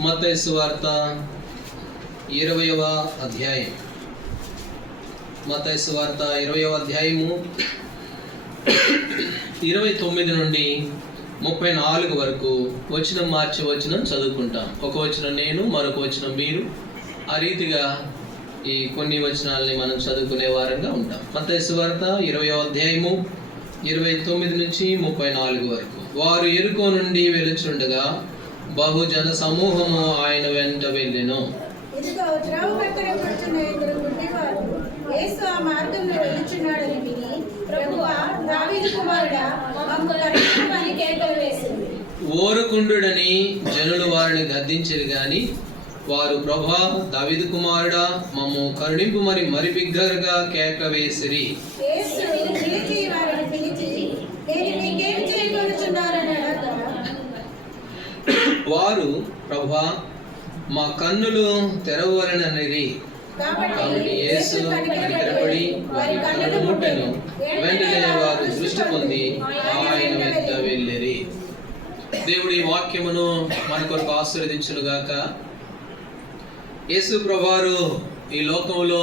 మత్తయి సువార్త 20వ అధ్యాయం. మత్తయి సువార్త 20వ అధ్యాయము 29 నుండి 34 వరకు వచనం మార్చి వచనం చదువుకుంటాం. ఒక వచనం నేను, మరొక వచనం మీరు. ఆ రీతిగా ఈ కొన్ని వచనాలని మనం చదువుకునే వారంగా ఉంటాం. మత్తయి సువార్త 20వ అధ్యాయము 29 నుంచి 34 వరకు. వారు యెరికో నుండి వెలుచుండగా బహుజన సమూహము ఆయన వెంట వెళ్ళెను. ఇదిగో త్రోవ పక్కన కూర్చున్న ఇద్దరు గుడ్డివారు యేసు ఆ మార్గంలో వెలుచున్నాడని విని, ప్రభువా, దావీదు కుమారుడా, మమ్ము కరుణించమని కేకలు వేసింది. ఓరుకుండుడని జనులు వారిని గద్దించిరి గాని వారు, ప్రభువా, దావీదు కుమారుడా, మమ్ము కరుణింపుమని మరి బిగ్గరగా కేక వేసిరి. యేసు నిలిచి వారిని పిలిచి, నేను మీకేమి చేయగలుగుతున్నారని అడగగా, వారు, ప్రభువా, మా కన్నులు తెరవలననిరి. కాబట్టి యేసు కనికరపడి వారి కన్నులు ముట్టెను. వెంటనే వారు దృష్టి పొంది ఆయన వెంట వెళ్ళిరి. దేవుడి వాక్యమును మన కొరకు ఆశీర్వదించునుగాక. యేసు ప్రభువారు ఈ లోకంలో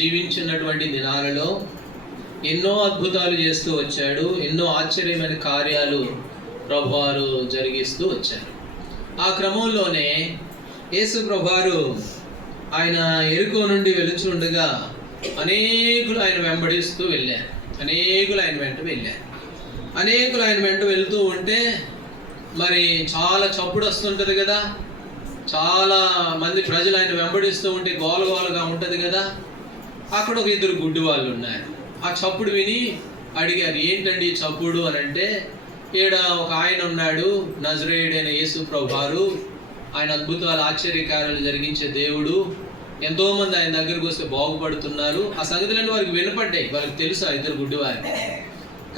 జీవించినటువంటి దినాలలో ఎన్నో అద్భుతాలు చేస్తూ వచ్చాడు. ఎన్నో ఆశ్చర్యమైన కార్యాలు ప్రభువారు జరిగిస్తూ వచ్చారు. ఆ క్రమంలోనే యేసు ప్రభువారు ఆయన యెరికో నుండి వెలుచుండగా అనేకులు ఆయన వెంబడిస్తూ వెళ్ళారు. అనేకులు ఆయన వెంట వెళ్తూ ఉంటే మరి చాలా చప్పుడు వస్తుంటుంది కదా, చాలా మంది ప్రజలు ఆయన వెంబడిస్తూ ఉంటే గోలగోలగా ఉంటుంది కదా. అక్కడ ఒక ఇద్దరు గుడ్డి వాళ్ళు ఉన్నారు. ఆ చప్పుడు విని అడిగారు, ఏంటండి ఈ చప్పుడు అని అంటే, ఈడ ఒక ఆయన ఉన్నాడు, నజరేయుడైన యేసు ప్రభువారు, ఆయన అద్భుతాలు ఆశ్చర్యకార్యాలు జరిగించే దేవుడు, ఎంతోమంది ఆయన దగ్గరకు వస్తే బాగుపడుతున్నారు. ఆ సంగతులన్నీ వారికి వినపడ్డాయి. వాళ్ళకి తెలుసు ఆ ఇద్దరు గుడ్డివారు.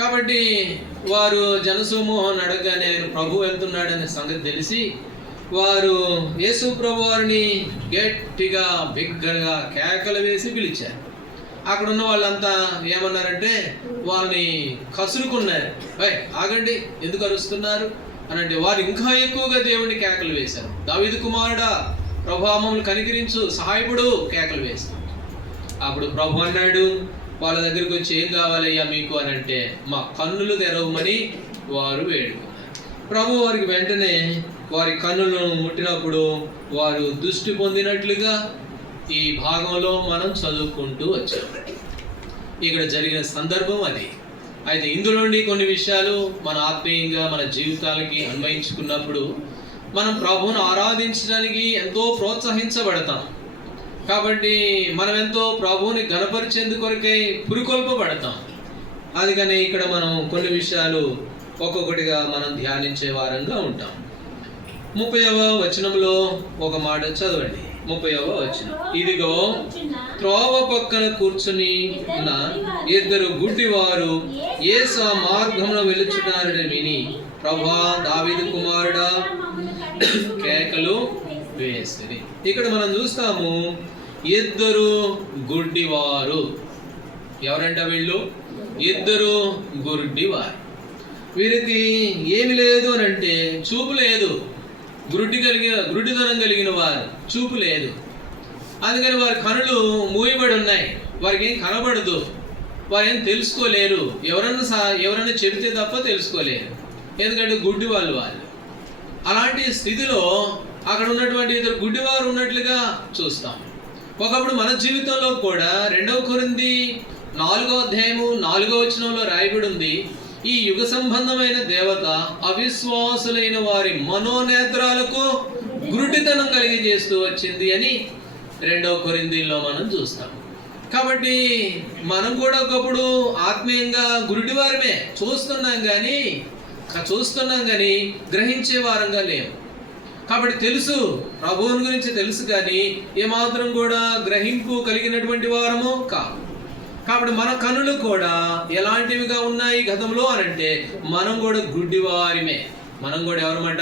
కాబట్టి వారు జనసమూహం అడగగానే ఆయన ప్రభు వెళ్తున్నాడనే సంగతి తెలిసి వారు యేసు ప్రభువారిని గట్టిగా బిగ్గరగా కేకలు వేసి పిలిచారు. అక్కడ ఉన్న వాళ్ళంతా ఏమన్నారంటే వాళ్ళని కసురుకున్నారు. ఆగండి, ఎందుకు అరుస్తున్నారు అని అంటే వారు ఇంకా ఎక్కువగా దేవుడిని కేకలు వేశారు. దావీదు కుమారుడా, ప్రభువా, మమ్మల్ని కనికరించు, సహాయపడు కేకలు వేశారు. అప్పుడు ప్రభు అన్నాడు వాళ్ళ దగ్గరికి వచ్చి, ఏం కావాలయ్యా మీకు అని అంటే, మా కన్నులు తెరవమని వారు వేడుకున్నారు. ప్రభు వారికి వెంటనే వారి కన్నులను ముట్టినప్పుడు వారు దృష్టి పొందినట్లుగా ఈ భాగంలో మనం చదువుకుంటూ వచ్చాం. ఇక్కడ జరిగిన సందర్భం అది. అయితే ఇందులోని కొన్ని విషయాలు మన ఆత్మీయంగా మన జీవితాలకి అన్వయించుకున్నప్పుడు మనం ప్రభువును ఆరాధించడానికి ఎంతో ప్రోత్సహించబడతాం. కాబట్టి మనం ఎంతో ప్రభువుని ఘనపరిచేందుకొరకై పురికొల్పబడతాం. అందుకని ఇక్కడ మనం కొన్ని విషయాలు ఒక్కొక్కటిగా మనం ధ్యానించే వారంగా ఉంటాం. 30వ వచనంలో ఒక మాట చదవండి. 30వ వచనం. ఇదిగో త్రోవ పక్కన కూర్చుని ఉన్న ఇద్దరు గుడ్డివారు యేసు ఆ మార్గంలో వెలుచున్నారని విని, ప్రభువా, దావీదు కుమారుడా, కేకలు వేసిరి. ఇక్కడ మనం చూస్తాము ఇద్దరు గుడ్డివారు. ఎవరంట వీళ్ళు? ఇద్దరు గుడ్డివారు. వీరికి ఏమి లేదు అని అంటే చూపు లేదు. గుడ్డితనం కలిగిన వారు, చూపు లేదు. అందుకని వారి కనులు మూయబడి ఉన్నాయి. వారికి ఏం కనబడదు, వారు ఏం తెలుసుకోలేరు. ఎవరన్నా చెబితే తప్ప తెలుసుకోలేరు, ఎందుకంటే గుడ్డి వాళ్ళు. అలాంటి స్థితిలో అక్కడ ఉన్నటువంటి ఇద్దరు గుడ్డివారు ఉన్నట్లుగా చూస్తాం. ఒకప్పుడు మన జీవితంలో కూడా 2వ కొరింథీ 4వ అధ్యాయము 4వ వచనంలో రాయబడి ఉంది, ఈ యుగ సంబంధమైన దేవత అవిశ్వాసులైన వారి మనోనేత్రాలకు గురుడితనం కలిగజేస్తూ వచ్చింది అని 2వ కొరింథీలో మనం చూస్తాం. కాబట్టి మనం కూడా ఒకప్పుడు ఆత్మీయంగా గురుడివారమే చూస్తున్నాం కానీ గ్రహించే వారంగా లేము. కాబట్టి తెలుసు, ప్రభువుని గురించి తెలుసు, కానీ ఏమాత్రం కూడా గ్రహింపు కలిగినటువంటి వారము కాదు. కాబట్టి మన కనులు కూడా ఎలాంటివిగా ఉన్నాయి గతంలో అని అంటే, మనం కూడా గుడ్డివారిమే. మనం కూడా ఎవరమాట?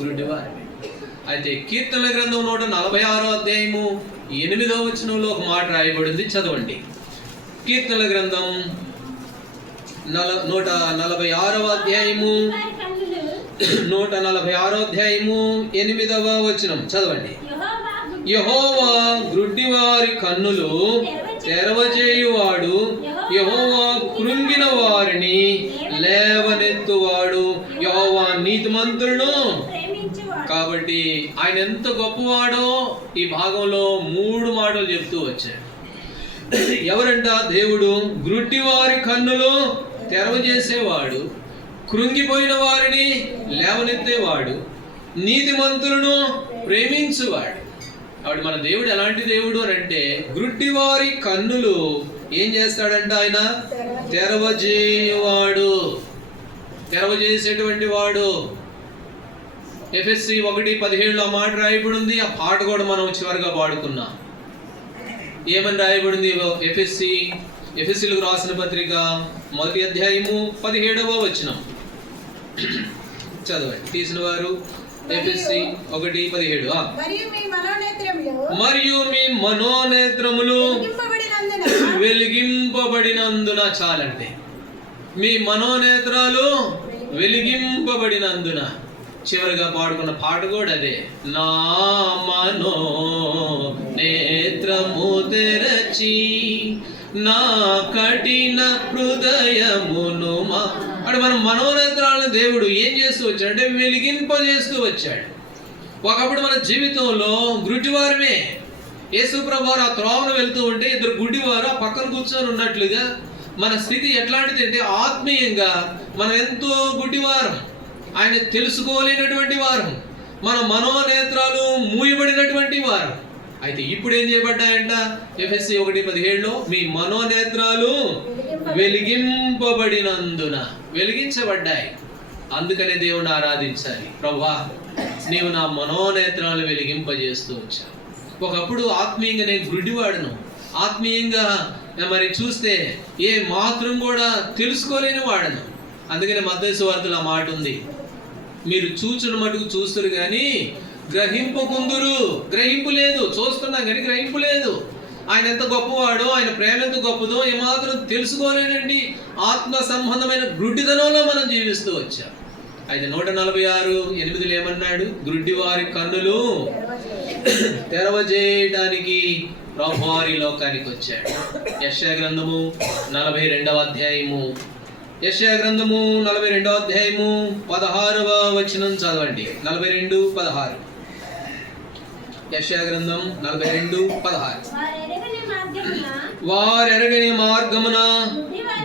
గుడ్డివారిమే. అయితే కీర్తనల గ్రంథం 146వ అధ్యాయము 8వ వచనంలో ఒక మాట రాయబడింది, చదవండి. కీర్తనల గ్రంథం 146వ అధ్యాయము 146 అధ్యాయము 8వ వచనం చదవండి. యెహోవా గ్రుడ్డివారి కన్నులు తెరవజేయువాడు, యెహోవా కృంగిన వారిని లేవనెత్తువాడు, యెహోవా నీతిమంతులను. కాబట్టి ఆయన ఎంత గొప్పవాడో ఈ భాగంలో 3 మాటలు చెప్తూ వచ్చాడు. ఎవరంట? దేవుడు గ్రుడ్డివారి కన్నులు తెరవజేసేవాడు, కృంగిపోయిన వారిని లేవనెత్తేవాడు, నీతిమంతులను ప్రేమించువాడు. కాబట్టి మన దేవుడు ఎలాంటి దేవుడు అని అంటే, గ్రుడ్డివారి కన్నులు ఏం చేస్తాడంట? ఆయన తెరవజేయవాడు, తెరవజేసేటువంటి వాడు. ఎఫెసీ 1:17 ఆ మాట రాయబడి ఉంది. ఆ పాట కూడా మనం చివరిగా పాడుకున్నాం. ఏమని రాయబడింది? ఎఫెసీలకు రాసిన పత్రిక 1వ అధ్యాయము 17వ వచనం చదవండి. తీసిన వారు ఎఫెసీ 1:17. మరియు మీ మనోనేత్రములు వెలిగింపబడినందున. చాలంటే మీ మనోనేత్రాలు వెలిగింపబడినందున. చివరిగా పాడుకున్న పాట కూడా అదే, నా మనో నేత్రము తెరచి నా కఠిన హృదయమును అంటే మన మనోనేత్రాలను దేవుడు ఏం చేస్తూ వచ్చాడు అంటే వెలిగింపజేస్తూ వచ్చాడు. ఒకప్పుడు మన జీవితంలో గుడ్డివారమే. యేసు ప్రభువారు ఆ త్రోవను వెళ్తూ ఉంటే 2 గుడ్డివారు ఆ పక్కన కూర్చొని ఉన్నట్లుగా మన స్థితి ఎట్లాంటిది అంటే, ఆత్మీయంగా మనం ఎంతో గుడ్డివారం, ఆయన తెలుసుకోలేనటువంటి వారం, మన మనోనేత్రాలు మూయబడినటువంటి వారం. అయితే ఇప్పుడు ఏం చేయబడ్డాయంట? ఎఫెసీ 1:17 మీ మనోనేత్రాలు వెలిగింపబడినందున, వెలిగించబడ్డాయి. అందుకనే దేవుని ఆరాధించాలి. ప్రభువా, నీవు నా మనోనేత్రాలు వెలిగింపజేస్తూ వచ్చావు. ఒకప్పుడు ఆత్మీయంగా నేను గుడ్డివాడను, ఆత్మీయంగా మరి చూస్తే ఏ మాత్రం కూడా తెలుసుకోలేని వాడను. అందుకనే మత్తయి సువార్తలో ఆ మాట ఉంది, మీరు చూచున్న మటుకు చూస్తారు కానీ గ్రహింపకుందురు. గ్రహింపు లేదు, చూస్తున్నాం కానీ గ్రహింపు లేదు. ఆయన ఎంత గొప్పవాడో, ఆయన ప్రేమ ఎంత గొప్పదో ఏమాత్రం తెలుసుకోలేనండి. ఆత్మ సంబంధమైన గుడ్డితనంలో మనం జీవిస్తూ వచ్చాం. అయితే 146:8 ఏమన్నాడు? గ్రుడ్డివారి కన్నులు తెరవజేయడానికి ప్రభువారి లోకానికి వచ్చాడు. యెషయా గ్రంథము 42వ అధ్యాయము, యెషయా గ్రంథము 42వ అధ్యాయము 16వ వచనం చదవండి. 42:16. యెషయా గ్రంథం 42:16. వారెరగని మార్గమున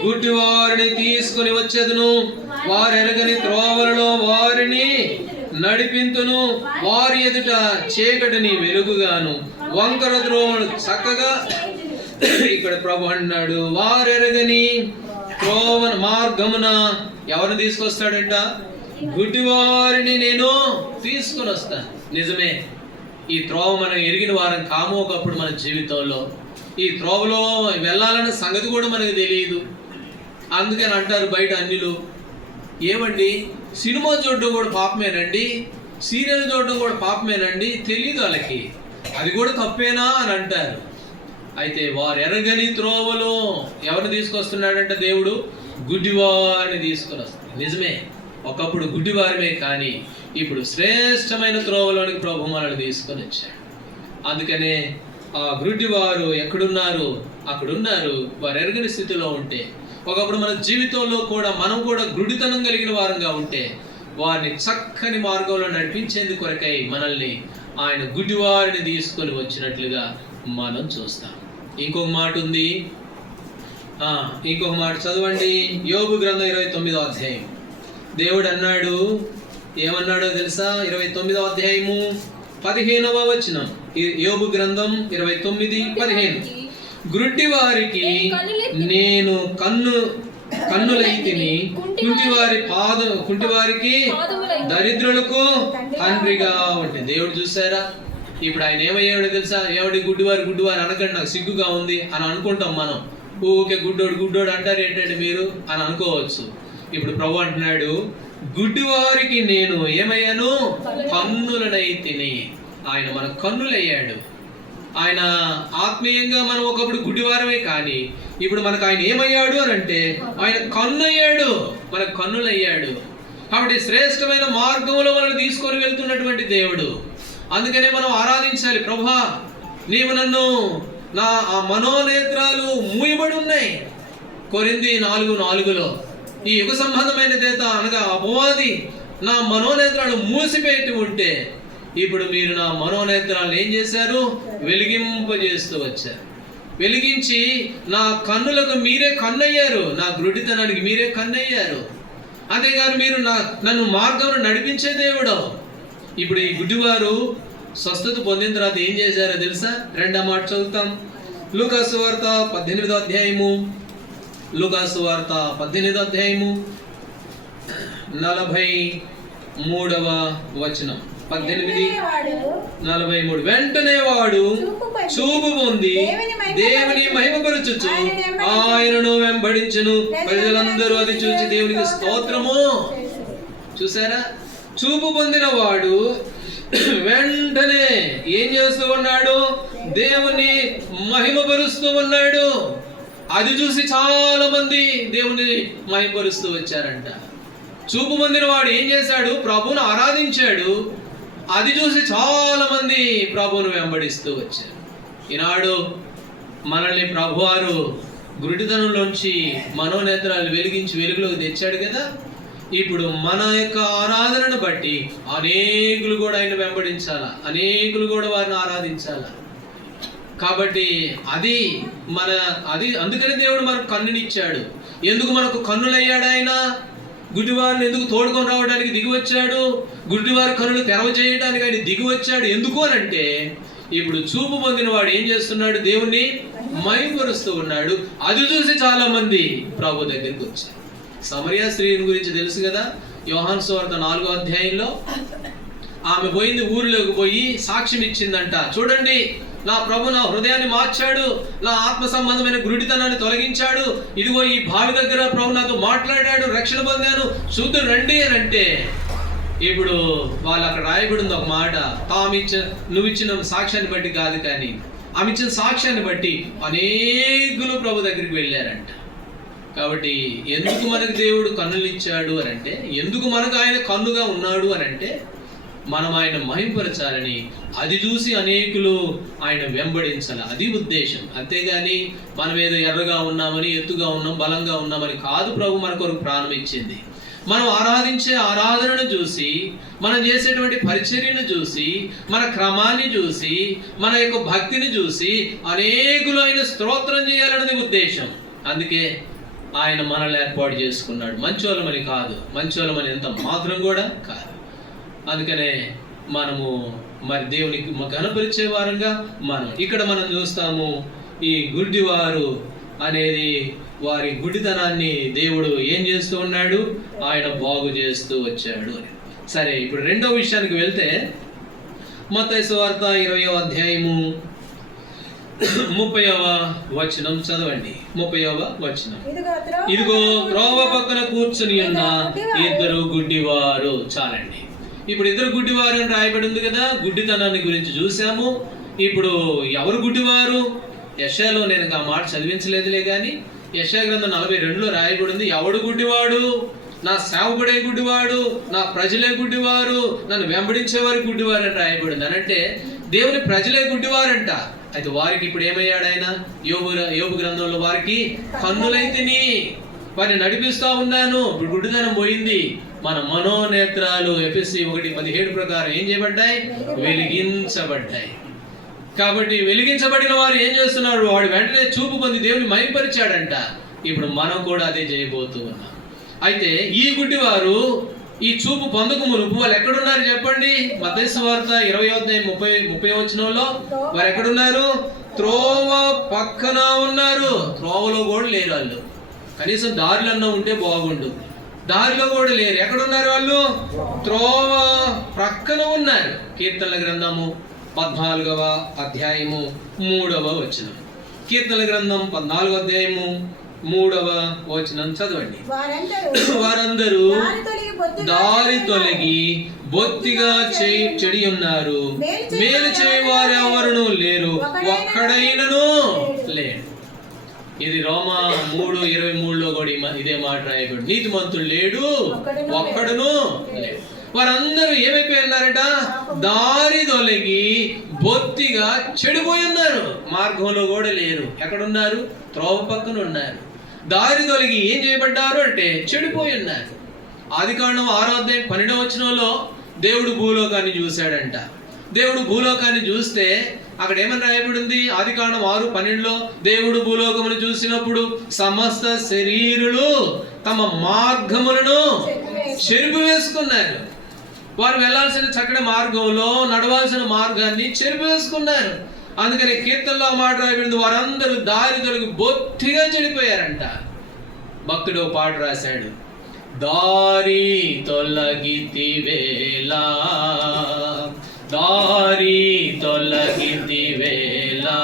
గుడ్డివారిని తీసుకుని వచ్చేదను, వారెరగని త్రోవలలో వారిని నడిపింతును, వారి ఎదుట చీకటిని వెలుగుగాను వంకర త్రోవను చక్కగా. ఇక్కడ ప్రభు అన్నాడు, వారెరగని త్రోవ మార్గమున ఎవరిని తీసుకొస్తాడంట? గుడ్డివారిని నేను తీసుకుని వస్తాను. నిజమే, ఈ త్రోవ మనం ఎరిగిన వారం కాము. ఒకప్పుడు మన జీవితంలో ఈ త్రోవలో వెళ్ళాలన్న సంగతి కూడా మనకు తెలియదు. అందుకని అంటారు బయట అన్నిలు, ఏమండి సినిమా చూడడం కూడా పాపమేనండి, సీరియల్ చూడడం కూడా పాపమేనండి, తెలియదు వాళ్ళకి, అది కూడా తప్పేనా అని అంటారు. అయితే వారు ఎరగని త్రోవలో ఎవరిని తీసుకొస్తున్నాడంటే దేవుడు గుడ్డివారిని తీసుకుని వస్తాడు. నిజమే, ఒకప్పుడు గుడ్డివారమే, కానీ ఇప్పుడు శ్రేష్టమైన త్రోవలోనికి ప్రభు మనల్ని తీసుకొని వచ్చాడు. అందుకనే ఆ గుడ్డివారు ఎక్కడున్నారు? అక్కడున్నారు. వారు ఎరగని స్థితిలో ఉంటే, ఒకప్పుడు మన జీవితంలో కూడా మనం కూడా గుడితనం కలిగిన వారంగా ఉంటే, వారిని చక్కని మార్గంలో నడిపించేందుకు కొరకై మనల్ని ఆయన గుడ్డివారిని తీసుకొని వచ్చినట్లుగా మనం చూస్తాం. ఇంకొక మాట ఉంది, ఇంకొక మాట చదవండి. యోబు గ్రంథం 29వ అధ్యాయం. దేవుడు అన్నాడు, ఏమన్నాడో తెలుసా? 29వ అధ్యాయము 15వ వచనం. యోబు గ్రంథం 29:15. గ్రుడ్డి వారికి నేను కన్నులైతిని, కుంటివారికి దరిద్రులకు తండ్రిగా ఉంటుంది. దేవుడు చూసారా? ఇప్పుడు ఆయన ఏమయ్యాడో తెలుసా? ఏమిటి గుడ్డివారు అనకండి, నాకు సిగ్గుగా ఉంది అని అనుకుంటాం మనం. ఊకే గుడ్డోడు అంటారు ఏంటంటే మీరు అని అనుకోవచ్చు. ఇప్పుడు ప్రభు అంటున్నాడు, గుడ్డివారికి నేను ఏమయ్యాను? కన్నులనైతిని. ఆయన మన కన్నులయ్యాడు. ఆయన ఆత్మీయంగా మనం ఒకప్పుడు గుడ్డివారమే, కానీ ఇప్పుడు మనకు ఆయన ఏమయ్యాడు అని అంటే ఆయన కన్ను అయ్యాడు, మన కన్నులయ్యాడు. కాబట్టి శ్రేష్టమైన మార్గంలో మనల్ని తీసుకొని వెళ్తున్నటువంటి దేవుడు. అందుకనే మనం ఆరాధించాలి. ప్రభువా, నీవు నన్ను, నా ఆ మనోనేత్రాలు మూయబడి ఉన్నాయి. కొరింథీ 4:4 ఈ యుగ సంబంధమైన దేత అనగా అపవాది నా మనోనేత్రాలు మూసిపెట్టి ఉంటే, ఇప్పుడు మీరు నా మనోనేత్రాలను ఏం చేశారు? వెలిగింపజేస్తూ వచ్చారు. వెలిగించి నా కన్నులకు మీరే కన్నయ్యారు, నా గుడ్డితనానికి మీరే కన్నయ్యారు. అంతేగాని మీరు నన్ను మార్గంలో నడిపించే దేవుడు. ఇప్పుడు ఈ గుడ్డివారు స్వస్థత పొందిన తర్వాత ఏం చేశారో తెలుసా? రెండో మాట చదువుతాం. లూకాసు వార్త 18వ అధ్యాయము, లూకాసు వార్త 18వ అధ్యాయము 43వ వచనం. 18:43. వెంటనే వాడు చూపు పొంది దేవుని మహిమపరచుచు ఆయనను వెంబడించును. ప్రజలందరూ అది చూసి దేవునికి స్తోత్రము. చూసారా? చూపు పొందిన వాడు వెంటనే ఏం చేస్తూ ఉన్నాడు? దేవుని మహిమపరుస్తూ ఉన్నాడు. అది చూసి చాలా మంది దేవుని మహిమపరుస్తూ వచ్చారంట. చూపు పొందిన వాడు ఏం చేశాడు? ప్రభువును ఆరాధించాడు. అది చూసి చాలా మంది ప్రభువును వెంబడిస్తూ వచ్చారు. ఈనాడు మనల్ని ప్రభువారు గురుడితనంలోంచి మనోనేత్రాలు వెలిగించి వెలుగులోకి తెచ్చాడు కదా. ఇప్పుడు మన యొక్క ఆరాధనను బట్టి అనేకులు కూడా ఆయన వెంబడించాలా, అనేకులు కూడా వారిని ఆరాధించాలా. కాబట్టి అది అందుకని దేవుడు మనకు కన్నునిచ్చాడు. ఎందుకు మనకు కన్నులయ్యాడు ఆయన? గుడ్డివారిని ఎందుకు తోడుకొని రావడానికి దిగి వచ్చాడు? గుడ్డివారి కన్నులు తెరవ చేయడానికి ఆయన దిగి వచ్చాడు. ఎందుకు అనంటే, ఇప్పుడు చూపు పొందిన వాడు ఏం చేస్తున్నాడు? దేవుణ్ణి మహిమపరుస్తూ ఉన్నాడు. అది చూసి చాలా మంది ప్రభు దగ్గరికి వచ్చారు. సమరియా స్త్రీని గురించి తెలుసు కదా. యోహాను సువార్త 4వ అధ్యాయంలో ఆమె పోయింది, ఊరిలోకి పోయి సాక్ష్యం ఇచ్చిందంట. చూడండి, నా ప్రభు నా హృదయాన్ని మార్చాడు, నా ఆత్మ సంబంధమైన గురుడితనాన్ని తొలగించాడు. ఇదిగో ఈ బావి దగ్గర ప్రభు నాతో మాట్లాడాడు, రక్షణ పొందాను, చూద్దు రండి అని అంటే, ఇప్పుడు వాళ్ళు అక్కడ రాయబడింది ఒక మాట, నువ్వు ఇచ్చిన సాక్ష్యాన్ని బట్టి కాదు, కానీ ఆమె ఇచ్చిన సాక్ష్యాన్ని బట్టి అనేకులు ప్రభు దగ్గరికి వెళ్ళారంట. కాబట్టి ఎందుకు మనకు దేవుడు కన్నులు ఇచ్చాడు అని అంటే, ఎందుకు మనకు ఆయన కన్నుగా ఉన్నాడు అని అంటే, మనం ఆయన మహింపరచాలని, అది చూసి అనేకులు ఆయన వెంబడించాలి. అది ఉద్దేశం. అంతేగాని మనం ఏదో ఎర్రగా ఉన్నామని, ఎత్తుగా ఉన్నాం, బలంగా ఉన్నామని కాదు ప్రభు మన కొరకు ప్రాణం ఇచ్చింది. మనం ఆరాధించే ఆరాధనను చూసి, మనం చేసేటువంటి పరిచర్యను చూసి, మన క్రమాన్ని చూసి, మన యొక్క భక్తిని చూసి అనేకులు ఆయన స్తోత్రం చేయాలన్నది ఉద్దేశం. అందుకే ఆయన మనల్ని ఏర్పాటు చేసుకున్నాడు. మంచోళ్ళమని కాదు, మంచోళ్ళమని ఎంత మాత్రం కూడా కాదు. అందుకనే మనము మరి దేవునికి కనపరిచే వారంగా మనం చూస్తాము. ఈ గుడ్డివారు అనేది వారి గుడ్డితనాన్ని దేవుడు ఏం చేస్తూ ఉన్నాడు? ఆయన బాగు చేస్తూ వచ్చాడు అని. సరే, ఇప్పుడు రెండో విషయానికి వెళ్తే, మత్తయి సువార్త 20వ అధ్యాయము 30వ వచనం చదవండి. 30వ వచనం. ఇదిగో త్రోవ పక్కన కూర్చుని ఉన్న ఇద్దరు గుడ్డివారు. చాలండి. ఇప్పుడు ఇద్దరు గుడ్డివారు అని రాయబడి ఉంది కదా. గుడ్డితనాన్ని గురించి చూసాము. ఇప్పుడు ఎవరు గుడ్డివారు? యెషయాలో నేను ఆ మాట చదివించలేదులే కానీ, యెషయా గ్రంథం 42లో రాయబడింది, ఎవడు గుడ్డివాడు? నా సేవకుడే గుడ్డివాడు, నా ప్రజలే గుడ్డివారు, నన్ను వెంబడించేవారు గుడ్డివారు అని రాయబడింది. అనంటే దేవుని ప్రజలే గుడ్డివారంట. అయితే వారికి ఇప్పుడు ఏమయ్యాడు ఆయన? యోబు గ్రంథంలో వారికి కన్నులైతిని, వారిని నడిపిస్తా ఉన్నాను. ఇప్పుడు గుడ్డితనం పోయింది. మన మనోనేత్రాలు ఎఫెసీ 1:17 ప్రకారం ఏం చేయబడ్డాయి? వెలిగించబడ్డాయి. కాబట్టి వెలిగించబడిన వారు ఏం చేస్తున్నారు? వాడు వెంటనే చూపు పొంది దేవుని మహిమపరిచాడంట. ఇప్పుడు మనం కూడా అదే చేయబోతూ ఉన్నాం. అయితే ఈ గుడ్డివారు ఈ చూపు పొందక మునుపు వాళ్ళు ఎక్కడున్నారు చెప్పండి? మత్తయి సువార్త 20వ అధ్యాయం 30వ వచనంలో వారు ఎక్కడున్నారు? త్రోవ పక్కన ఉన్నారు. త్రోవలో కూడా లేరు వాళ్ళు. కనీసం దారిలో ఉంటే బాగుండు. దారిలో కూడా లేరు. ఎక్కడున్నారు వాళ్ళు? త్రోవ ప్రక్కన ఉన్నారు. కీర్తనల గ్రంథము 14వ అధ్యాయము 3వ వచనం. కీర్తనల గ్రంథం 14వ అధ్యాయము 3వ వచనం చదవండి. వారందరూ దారి తొలగి బొత్తిగా చెడి ఉన్నారు, మేలు చేయవారు ఎవరునూ లేరు, ఒక్కడైనను లేడు. ఇది రోమా 3:23లో కూడా ఇదే మాట రాయబడి, నీతిమంతుడు లేడు ఒక్కడును లేడు. వారందరూ ఏమైపోయినారట? దారి తొలగి బొత్తిగా చెడిపోయి ఉన్నారు. మార్గంలో కూడా లేరు. ఎక్కడున్నారు? త్రోవ పక్కన ఉన్నారు. దారి తొలగి ఏం చేయబడ్డారు అంటే చెడిపోయి ఉన్నారు. ఆదికాండం 6:12 దేవుడు భూలోకాన్ని చూశాడంట. దేవుడు భూలోకాన్ని చూస్తే అక్కడ ఏమని రాయబడింది? ఆదికాండం 6:12 దేవుడు భూలోకమును చూసినప్పుడు సమస్త శరీరులు తమ మార్గములను చెరుపు వేసుకున్నారు. వారు వెళ్లాల్సిన చక్కటి మార్గంలో నడవాల్సిన మార్గాన్ని చెరుపు వేసుకున్నారు. అందుకని కీర్తనలో మాట రాయబడింది, వారందరూ దారి తొలగి బొత్తిగా చెడిపోయారంట. భక్తుడు పాట రాశాడు, దారి తొలగితివేలా దారి తొలగితివేలా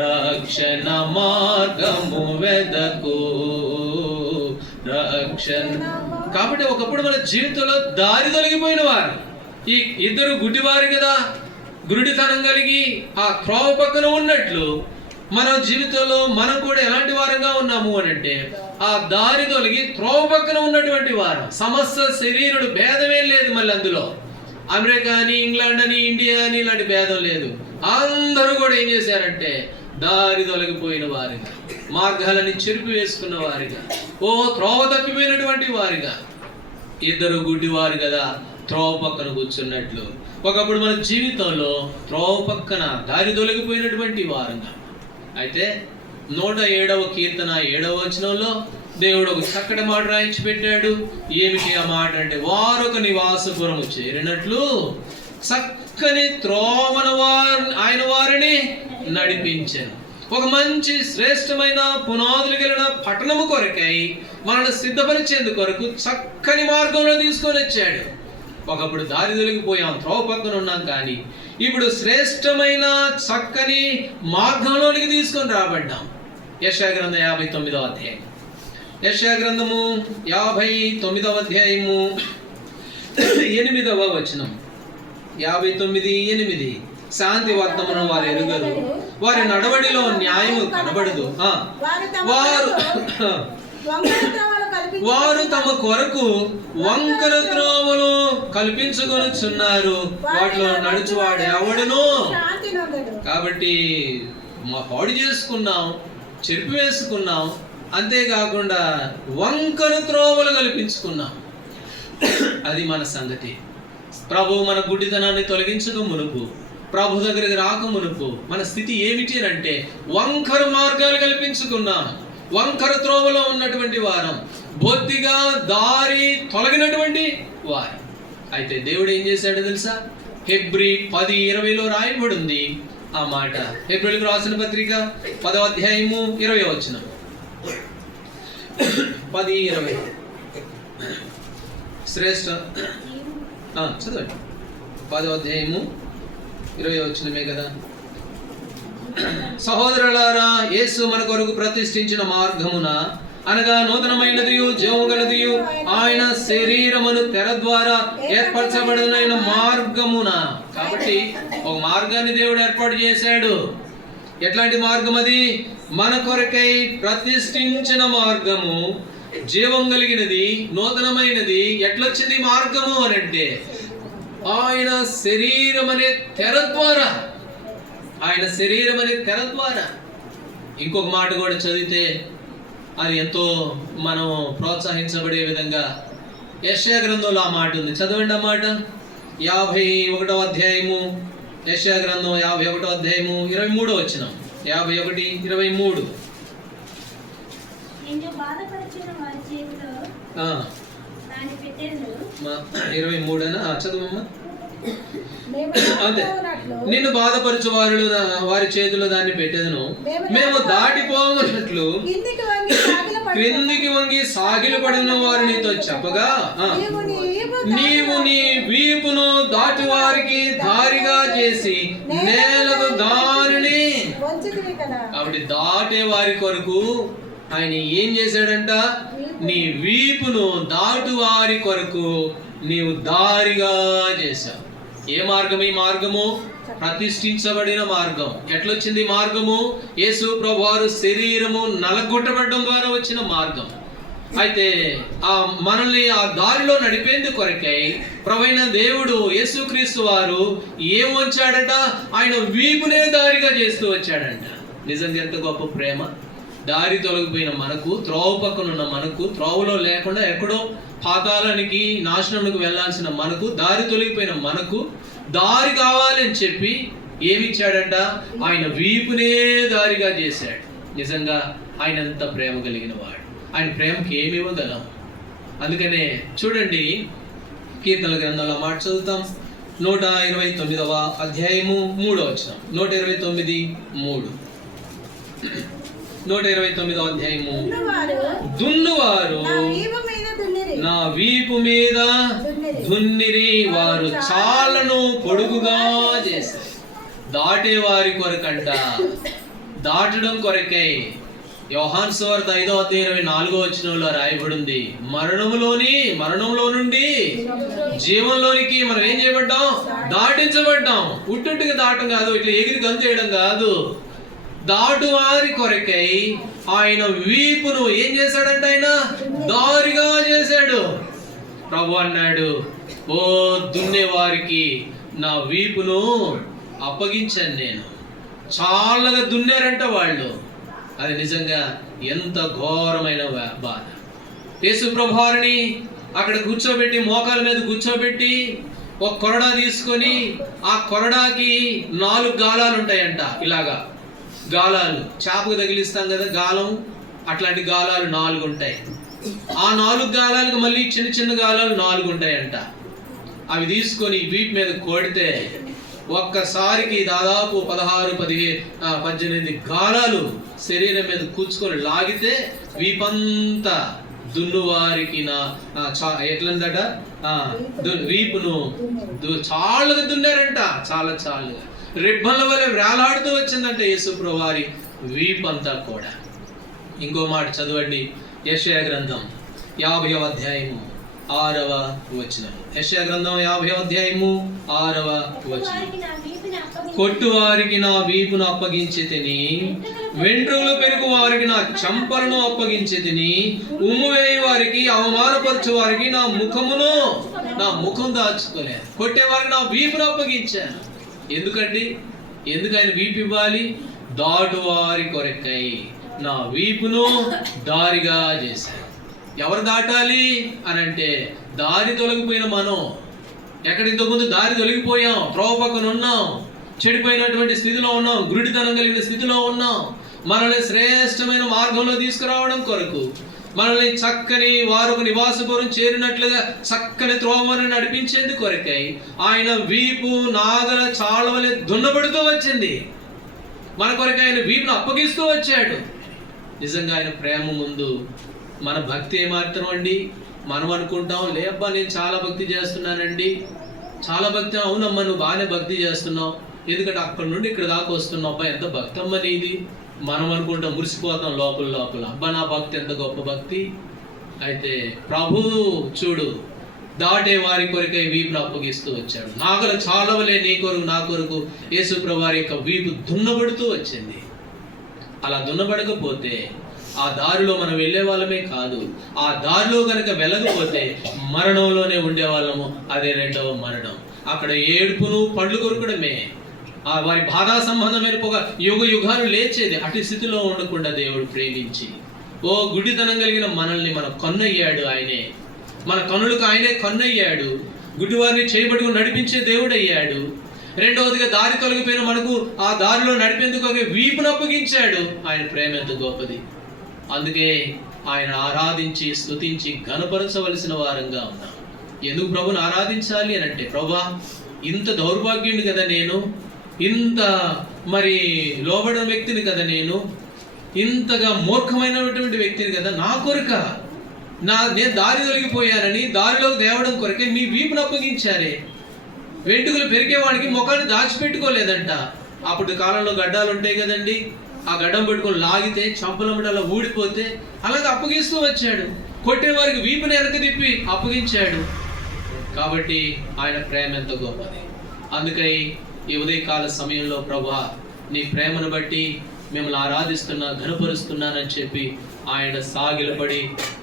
రక్షణ మార్గము వెదకు రక్షణ. కాబట్టి ఒకప్పుడు మన జీవితంలో దారి తొలగిపోయిన వారు ఈ ఇద్దరు గుడ్డివారు కదా, గురుడితనం కలిగి ఆ త్రోవ పక్కన ఉన్నట్లు మన జీవితంలో మనం కూడా ఎలాంటి వారంగా ఉన్నాము అని అంటే ఆ దారి తొలగి త్రోవ పక్కన ఉన్నటువంటి వారు. సమస్త శరీరుడు భేదమే లేదు. మళ్ళీ అందులో అమెరికా అని, ఇంగ్లాండ్ అని, ఇండియా అని ఇలాంటి భేదం లేదు. అందరూ కూడా ఏం చేశారంటే దారి తొలగిపోయిన వారిగా, మార్గాలని చెరుపు వేసుకున్న వారిగా, త్రోవ తప్పిపోయినటువంటి వారిగా. ఇద్దరు గుడ్డివారు కదా త్రోవ పక్కన కూర్చున్నట్లు ఒకప్పుడు మన జీవితంలో త్రోవ పక్కన దారి తొలగిపోయినటువంటి వారుగా. అయితే 107వ కీర్తన 7వ వచనంలో దేవుడు ఒక చక్కటి మాట రాయించి పెట్టాడు. ఏమిటి ఆ మాట అంటే, వారొక నివాసపురము చేరినట్లు చక్కని త్రోవన ఆయన వారిని నడిపించాను. ఒక మంచి శ్రేష్టమైన పునాదులు కలిగిన పట్టణము కొరకై మనల్ని సిద్ధపరిచేందు కొరకు చక్కని మార్గంలో తీసుకొని వచ్చాడు. ఒకప్పుడు దారి తొలగిపోయాం, త్రోవ పక్కన ఉన్నాం, కానీ ఇప్పుడు శ్రేష్టమైన చక్కని మార్గంలోనికి తీసుకొని రాబడ్డాం. యెషయా గ్రంథం 59వ అధ్యాయం. యెషయా గ్రంథము 59వ అధ్యాయము 8వ వచనం. 59:8 శాంతి వర్తమును వారు ఎరుగరు, వారి నడవడిలో న్యాయము కనబడదు. వారు తమ కొరకు వంకర త్రోవలు కల్పించుకొనుచున్నారు, వాటిలో నడుచువాడు ఎవడును. కాబట్టి మా పాడు చేసుకున్నాం, చెరిపి వేసుకున్నాం, అంతేకాకుండా వంకర త్రోవలు కల్పించుకున్నాం. అది మన సంగతి. ప్రభు మన గుడ్డితనాన్ని తొలగించక మునుపు, ప్రభు దగ్గరికి రాక మునుపు మన స్థితి ఏమిటి అంటే వంకర మార్గాలు కల్పించుకున్నాం, వంకర త్రోవలో ఉన్నటువంటి వారం, బొత్తిగా దారి తొలగినటువంటి వారు. అయితే దేవుడు ఏం చేశాడో తెలుసా? హెబ్రీ 10:20 రాయబడి ఉంది ఆ మాట. హెబ్రీలకు రాసిన పత్రిక 10వ అధ్యాయము 20వ వచనం. 10:20 శ్రేష్ఠ చదవండి. 10వ అధ్యాయము 20వ వచనమే కదా. సహోదరులారా, యేసు మన కొరకు ప్రతిష్ఠించిన మార్గమున అనగా నూతనమైనదియు జీవము గలదియు ఆయన శరీరమును తెర ద్వారా ఏర్పరచబడిన మార్గమున. కాబట్టి ఒక మార్గాన్ని దేవుడు ఏర్పాటు చేశాడు. ఎట్లాంటి మార్గం అది? మన కొరకై ప్రతిష్ఠించిన మార్గము, జీవం కలిగినది, నూతనమైనది. ఎట్లొచ్చింది మార్గము అని అంటే ఆయన శరీరం అనే తెర ద్వారా, ఆయన శరీరం అనే తెర ద్వారా. ఇంకొక మాట కూడా చదివితే అది ఎంతో మనం ప్రోత్సహించబడే విధంగా యెషయా గ్రంథంలో ఆ మాట ఉంది. చదవండి ఆ మాట. 51వ అధ్యాయము, యెషయా గ్రంథం 51వ అధ్యాయము 23వ వచనం. 51:23. 23 చదువమ్మా. అదే, నిన్ను బాధపరచు వారి చేతిలో దాన్ని పెట్టెదను, మేము దాటిపోవనట్లు క్రిందికి వంగి సాగిలు పడిన వారు నీతో చెప్పగా నీవు నీ వీపును దాటి వారికి దారిగా చేసి నేలకు దారిని. కాబట్టి దాటే వారి కొరకు ఆయన ఏం చేశాడంట? నీ వీపును దాటు వారి కొరకు నీవు దారిగా చేశావు. ఏ మార్గం? ఈ మార్గము ప్రతిష్ఠించబడిన మార్గం. ఎట్లొచ్చింది మార్గము? యేసు ప్రభువారు శరీరము నలగొట్టబడడం ద్వారా వచ్చిన మార్గం. అయితే ఆ మనల్ని ఆ దారిలో నడిపేందుకు కొరకై ప్రభువైన దేవుడు యేసుక్రీస్తు వారు ఏం వచ్చాడట? ఆయన వీపునే దారిగా చేస్తూ వచ్చాడంట. నిజంగా ఎంత గొప్ప ప్రేమ! దారి తొలగిపోయిన మనకు, త్రోవ పక్కన ఉన్న మనకు, త్రోవలో లేకుండా ఎక్కడో పాతాళానికి, నాశనానికి వెళ్ళాల్సిన మనకు, దారి తొలగిపోయిన మనకు దారి కావాలని చెప్పి ఏమిచ్చాడంట? ఆయన వీపునే దారిగా చేశాడు. నిజంగా ఆయన ఎంత ప్రేమ కలిగిన వాడు! ఆయన ప్రేమకి ఏమి ఇవ్వగలం? అందుకనే చూడండి, కీర్తనల గ్రంథంలో మాట చదువుతాం. 129వ అధ్యాయము 3వ వచనం. 129:3. 129వ అధ్యాయము. దున్నువారు నా వీపు మీద దున్నిరి, వారు చాలను పొడుగుగా చేశారు. దాటే వారి కొరకంట, దాటడం కొరకై. యోహాను సువార్త 5వ అధ్యాయం 24వ వచనంలో రాయబడింది, మరణంలో నుండి జీవంలోనికి మనం ఏం చేయబడ్డాం? దాటించబడ్డాం. ఉట్టుగా దాటం కాదు, ఇట్లా ఎగిరి గంతేయడం కాదు. దాటు వారి కొరకై ఆయన వీపును ఏం చేశాడంటే ఆయన దారిగా చేశాడు. ప్రభు అన్నాడు, ఓ దున్నే వారికి నా వీపును అప్పగించాను నేను. చాలాగా దున్నారంట వాళ్ళు. అది నిజంగా ఎంత ఘోరమైన బాధ. యేసు ప్రభువారిని అక్కడ కూర్చోబెట్టి, మోకాల మీద కూర్చోబెట్టి, ఒక కొరడా తీసుకొని, ఆ కొరడాకి 4 గాలాలు ఉంటాయంట. ఇలాగా గాలాలు, చేపకు తగిలిస్తాం కదా గాలం, అట్లాంటి గాలాలు 4 ఉంటాయి. ఆ 4 గాలాలకు మళ్ళీ చిన్న చిన్న గాలాలు 4 ఉంటాయంట. అవి తీసుకొని వీపు మీద కొడితే ఒక్కసారికి దాదాపు 16-18 గాలాలు శరీరం మీద కూర్చుకొని లాగితే వీపంతా దున్నువారికి నా ఎట్లందట వీపును చాలుగా దున్నారంట. చాలుగా రిబ్బన్ల వల్ల వేలాడుతూ వచ్చిందంట యేసు ప్రభువారి వీపంతా కూడా. ఇంకో మాట చదవండి, యెషయా గ్రంథం 50వ అధ్యాయము 6వ వచనం. యెషయా గ్రంథం 50వ అధ్యాయము 6వ వచనం. కొట్టువారికి నా వీపును అప్పగించి తిని, వెంట్రుకలు పెరుగు వారికి నా చంపలను అప్పగించి తిని, ఉమ్ము వేయి వారికి, అవమానపరచు వారికి నా ముఖం దాచుకోలేదు. కొట్టేవారికి నా వీపును అప్పగించాను. ఎందుకండి? ఎందుకు ఆయన వీపు ఇవ్వాలి? దాటు వారి కొరకై నా వీపును దారిగా చేశాను. ఎవరు దాటాలి అని అంటే, దారి తొలగిపోయిన మనం. ఎక్కడ ఇంతకుముందు దారి తొలగిపోయాం, త్రోవ పక్కన ఉన్నాం, చెడిపోయినటువంటి స్థితిలో ఉన్నాం, గురుడితనం కలిగిన స్థితిలో ఉన్నాం. మనల్ని శ్రేష్టమైన మార్గంలో తీసుకురావడం కొరకు, మనల్ని చక్కని వారు నివాసపురం చేరినట్లుగా చక్కని త్రోవను నడిపించేందుకు కొరకై ఆయన వీపు నాగల చాళవలే దున్నబడుతూ వచ్చింది. మన కొరకు ఆయన వీపును అప్పగిస్తూ వచ్చాడు. నిజంగా ఆయన ప్రేమ ముందు మన భక్తి ఏమాత్రం అండి? మనం అనుకుంటాం, లేబ్బా నేను చాలా భక్తి చేస్తున్నానండి, చాలా భక్తి. అవునమ్మా, నువ్వు బాగానే భక్తి చేస్తున్నావు, ఎందుకంటే అక్కడి నుండి ఇక్కడ దాకా వస్తున్నావు, అబ్బా ఎంత భక్తి అమ్మ నీది. మనం అనుకుంటాం, మురిసిపోతాం లోపల, అబ్బా నా భక్తి ఎంత గొప్ప భక్తి. అయితే ప్రభు చూడు, దాటే వారి కొరకై వీపును అప్పగిస్తూ వచ్చాడు. నాగల చాలవలే నీ కొరకు నా కొరకు యేసు ప్రభువారి యొక్క వీపు దున్నబడుతూ వచ్చింది. అలా దున్నబడకపోతే ఆ దారిలో మనం వెళ్ళే వాళ్ళమే కాదు, ఆ దారిలో కనుక వెళ్ళకపోతే మరణంలోనే ఉండే వాళ్ళము. అదే 2వ మరణం. అక్కడ ఏడుపును పండ్లు కొరకడమే. ఆ వారి బాధా సంబంధమైన పొగ యుగాలు లేచేది. అటు స్థితిలో ఉండకుండా దేవుడు ప్రేమించి, ఓ గుడ్డితనం కలిగిన మనల్ని మన కన్నయ్యాడు ఆయనే. మన కనులకు ఆయనే కన్నయ్యాడు. గుడ్డివారిని చేయబడుకుని నడిపించే దేవుడు అయ్యాడు. రెండవదిగా దారి తొలగిపోయిన మనకు ఆ దారిలో నడిపేందుకు వీపును అప్పగించాడు. ఆయన ప్రేమ ఎంత గొప్పది. అందుకే ఆయన ఆరాధించి స్తుతించి ఘనపరచవలసిన వారంగా ఉన్నాం. ఎందుకు ప్రభుని ఆరాధించాలి అని అంటే, ప్రభా ఇంత దౌర్భాగ్యుని కదా నేను, ఇంత లోబడిన వ్యక్తిని కదా నేను, ఇంతగా మూర్ఖమైనటువంటి వ్యక్తిని కదా, నా కొరక నేను దారి తొలగిపోయానని దారిలోకి తేవడం కొరకే మీ వీపును అప్పగించారే. వెంట్రుకలు పెరిగేవాడికి ముఖాన్ని దాచిపెట్టుకోలేదంట. అప్పటి కాలంలో గడ్డాలు ఉంటాయి కదండి, ఆ గడ్డం పెట్టుకొని లాగితే చంపలమ్మడి అలా ఊడిపోతే అలాగే అప్పగిస్తూ వచ్చాడు. కొట్టేవారికి వీపుని వెనక తిప్పి అప్పగించాడు. కాబట్టి ఆయన ప్రేమ ఎంత గొప్పది. అందుకై ఈ ఉదయకాల సమయంలో ప్రభువా నీ ప్రేమను బట్టి మిమ్మల్ని ఆరాధిస్తున్నా, ఘనపరుస్తున్నానని చెప్పి ఆయన సాగిలపడి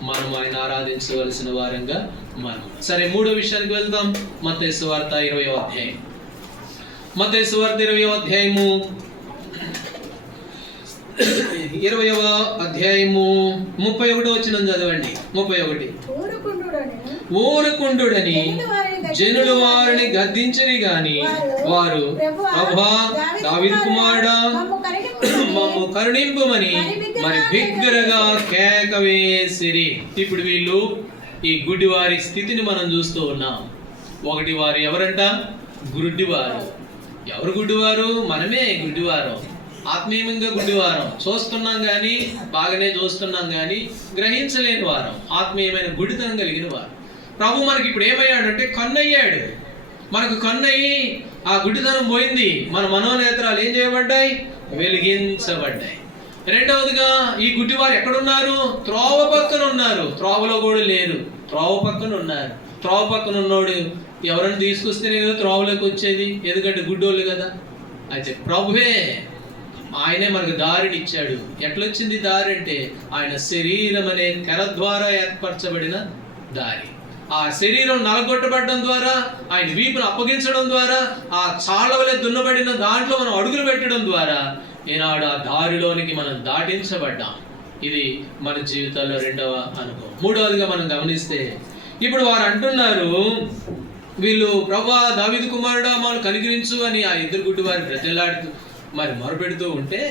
మనం ఆయన ఆరాధించవలసిన వారంగా మనం. సరే, మూడో విషయానికి వెళ్దాం. మత్తయి సువార్త 20వ అధ్యాయం. మత్తయి సువార్త 20వ అధ్యాయము 20వ అధ్యాయము 31వ వచనం చదవండి. 31. ఊరకుండుడని జనులు వారిని గద్దించిరి గాని వారు, ప్రభువా దావీదు కుమారుడా మమ్ము కరుణింపుమని మరి బిగ్గరగా కేక వేసిరి. ఇప్పుడు వీళ్ళు ఈ గుడ్డివారి స్థితిని మనం చూస్తూ ఉన్నాం. ఒకటి, వారు ఎవరంట? గుడ్డివారు. ఎవరు గుడ్డివారు? మనమే గుడ్డివారం. ఆత్మీయంగా గుడ్డివారం. చూస్తున్నాం కానీ, బాగానే చూస్తున్నాం కానీ గ్రహించలేని వారం, ఆత్మీయమైన గుడితనం కలిగిన వారు. ప్రభు మనకి ఇప్పుడు ఏమయ్యాడంటే కన్నయ్యాడు. మనకు కన్నయ్యి ఆ గుడ్డితనం పోయింది. మన మనోనేత్రాలు ఏం చేయబడ్డాయి? వెలిగించబడ్డాయి. రెండవదిగా, ఈ గుడ్డివారు ఎక్కడున్నారు? త్రోవ పక్కన ఉన్నారు. త్రోవలో కూడా లేరు, త్రోవ పక్కన ఉన్నారు. త్రోవ పక్కన ఉన్నోడు ఎవరైనా తీసుకొస్తేనే కదా త్రోవలోకి వచ్చేది, ఎందుకంటే గుడ్డోళ్ళు కదా. అయితే ప్రభువే, ఆయనే మనకు దారిని ఇచ్చాడు. ఎట్లొచ్చింది దారి అంటే ఆయన శరీరం అనే తెర ద్వారా ఏర్పరచబడిన దారి. ఆ శరీరం నలగొట్టబడడం ద్వారా, ఆయన వీపును అప్పగించడం ద్వారా, ఆ చాళ్ళవలే దున్నబడిన దాంట్లో మనం అడుగులు పెట్టడం ద్వారా ఈనాడు ఆ దారిలోనికి మనం దాటించబడ్డాం. ఇది మన జీవితాల్లో రెండవ అనుభవం. మూడవదిగా మనం గమనిస్తే, ఇప్పుడు వారు అంటున్నారు, వీళ్ళు ప్రభువా దావీదు కుమారుడా మమ్మల్ని కనికరించు అని ఆ ఇద్దరు గుడ్డి వారిని బ్రతిలాడుతూ మరి మొరపెడుతూ ఉంటే,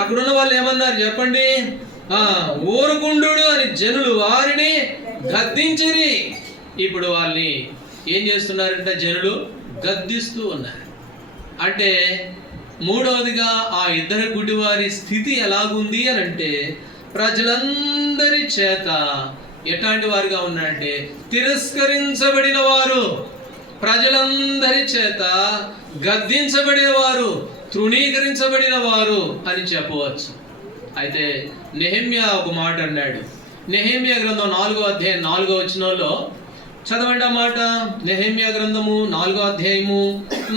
అక్కడున్న వాళ్ళు ఏమన్నారు చెప్పండి? ఊరకుండు అని జనులు వారిని గద్దించిరి. ఇప్పుడు వాళ్ళని ఏం చేస్తున్నారంటే జనులు గద్దిస్తూ ఉన్నారు. అంటే మూడవదిగా ఆ ఇద్దరు గుడ్డివారి స్థితి ఎలాగుంది అని అంటే, ప్రజలందరి చేత ఎట్లాంటి వారుగా ఉన్నారంటే తిరస్కరించబడిన వారు, ప్రజలందరి చేత గద్దించబడిన వారు, తృణీకరించబడిన వారు అని చెప్పవచ్చు. అయితే నెహెమ్యా ఒక మాట అన్నాడు. నెహెమ్యా గ్రంథం 4వ అధ్యాయం 4వ వచనంలో చదవండి ఆ మాట. నెహెమ్యా గ్రంథము 4వ అధ్యాయము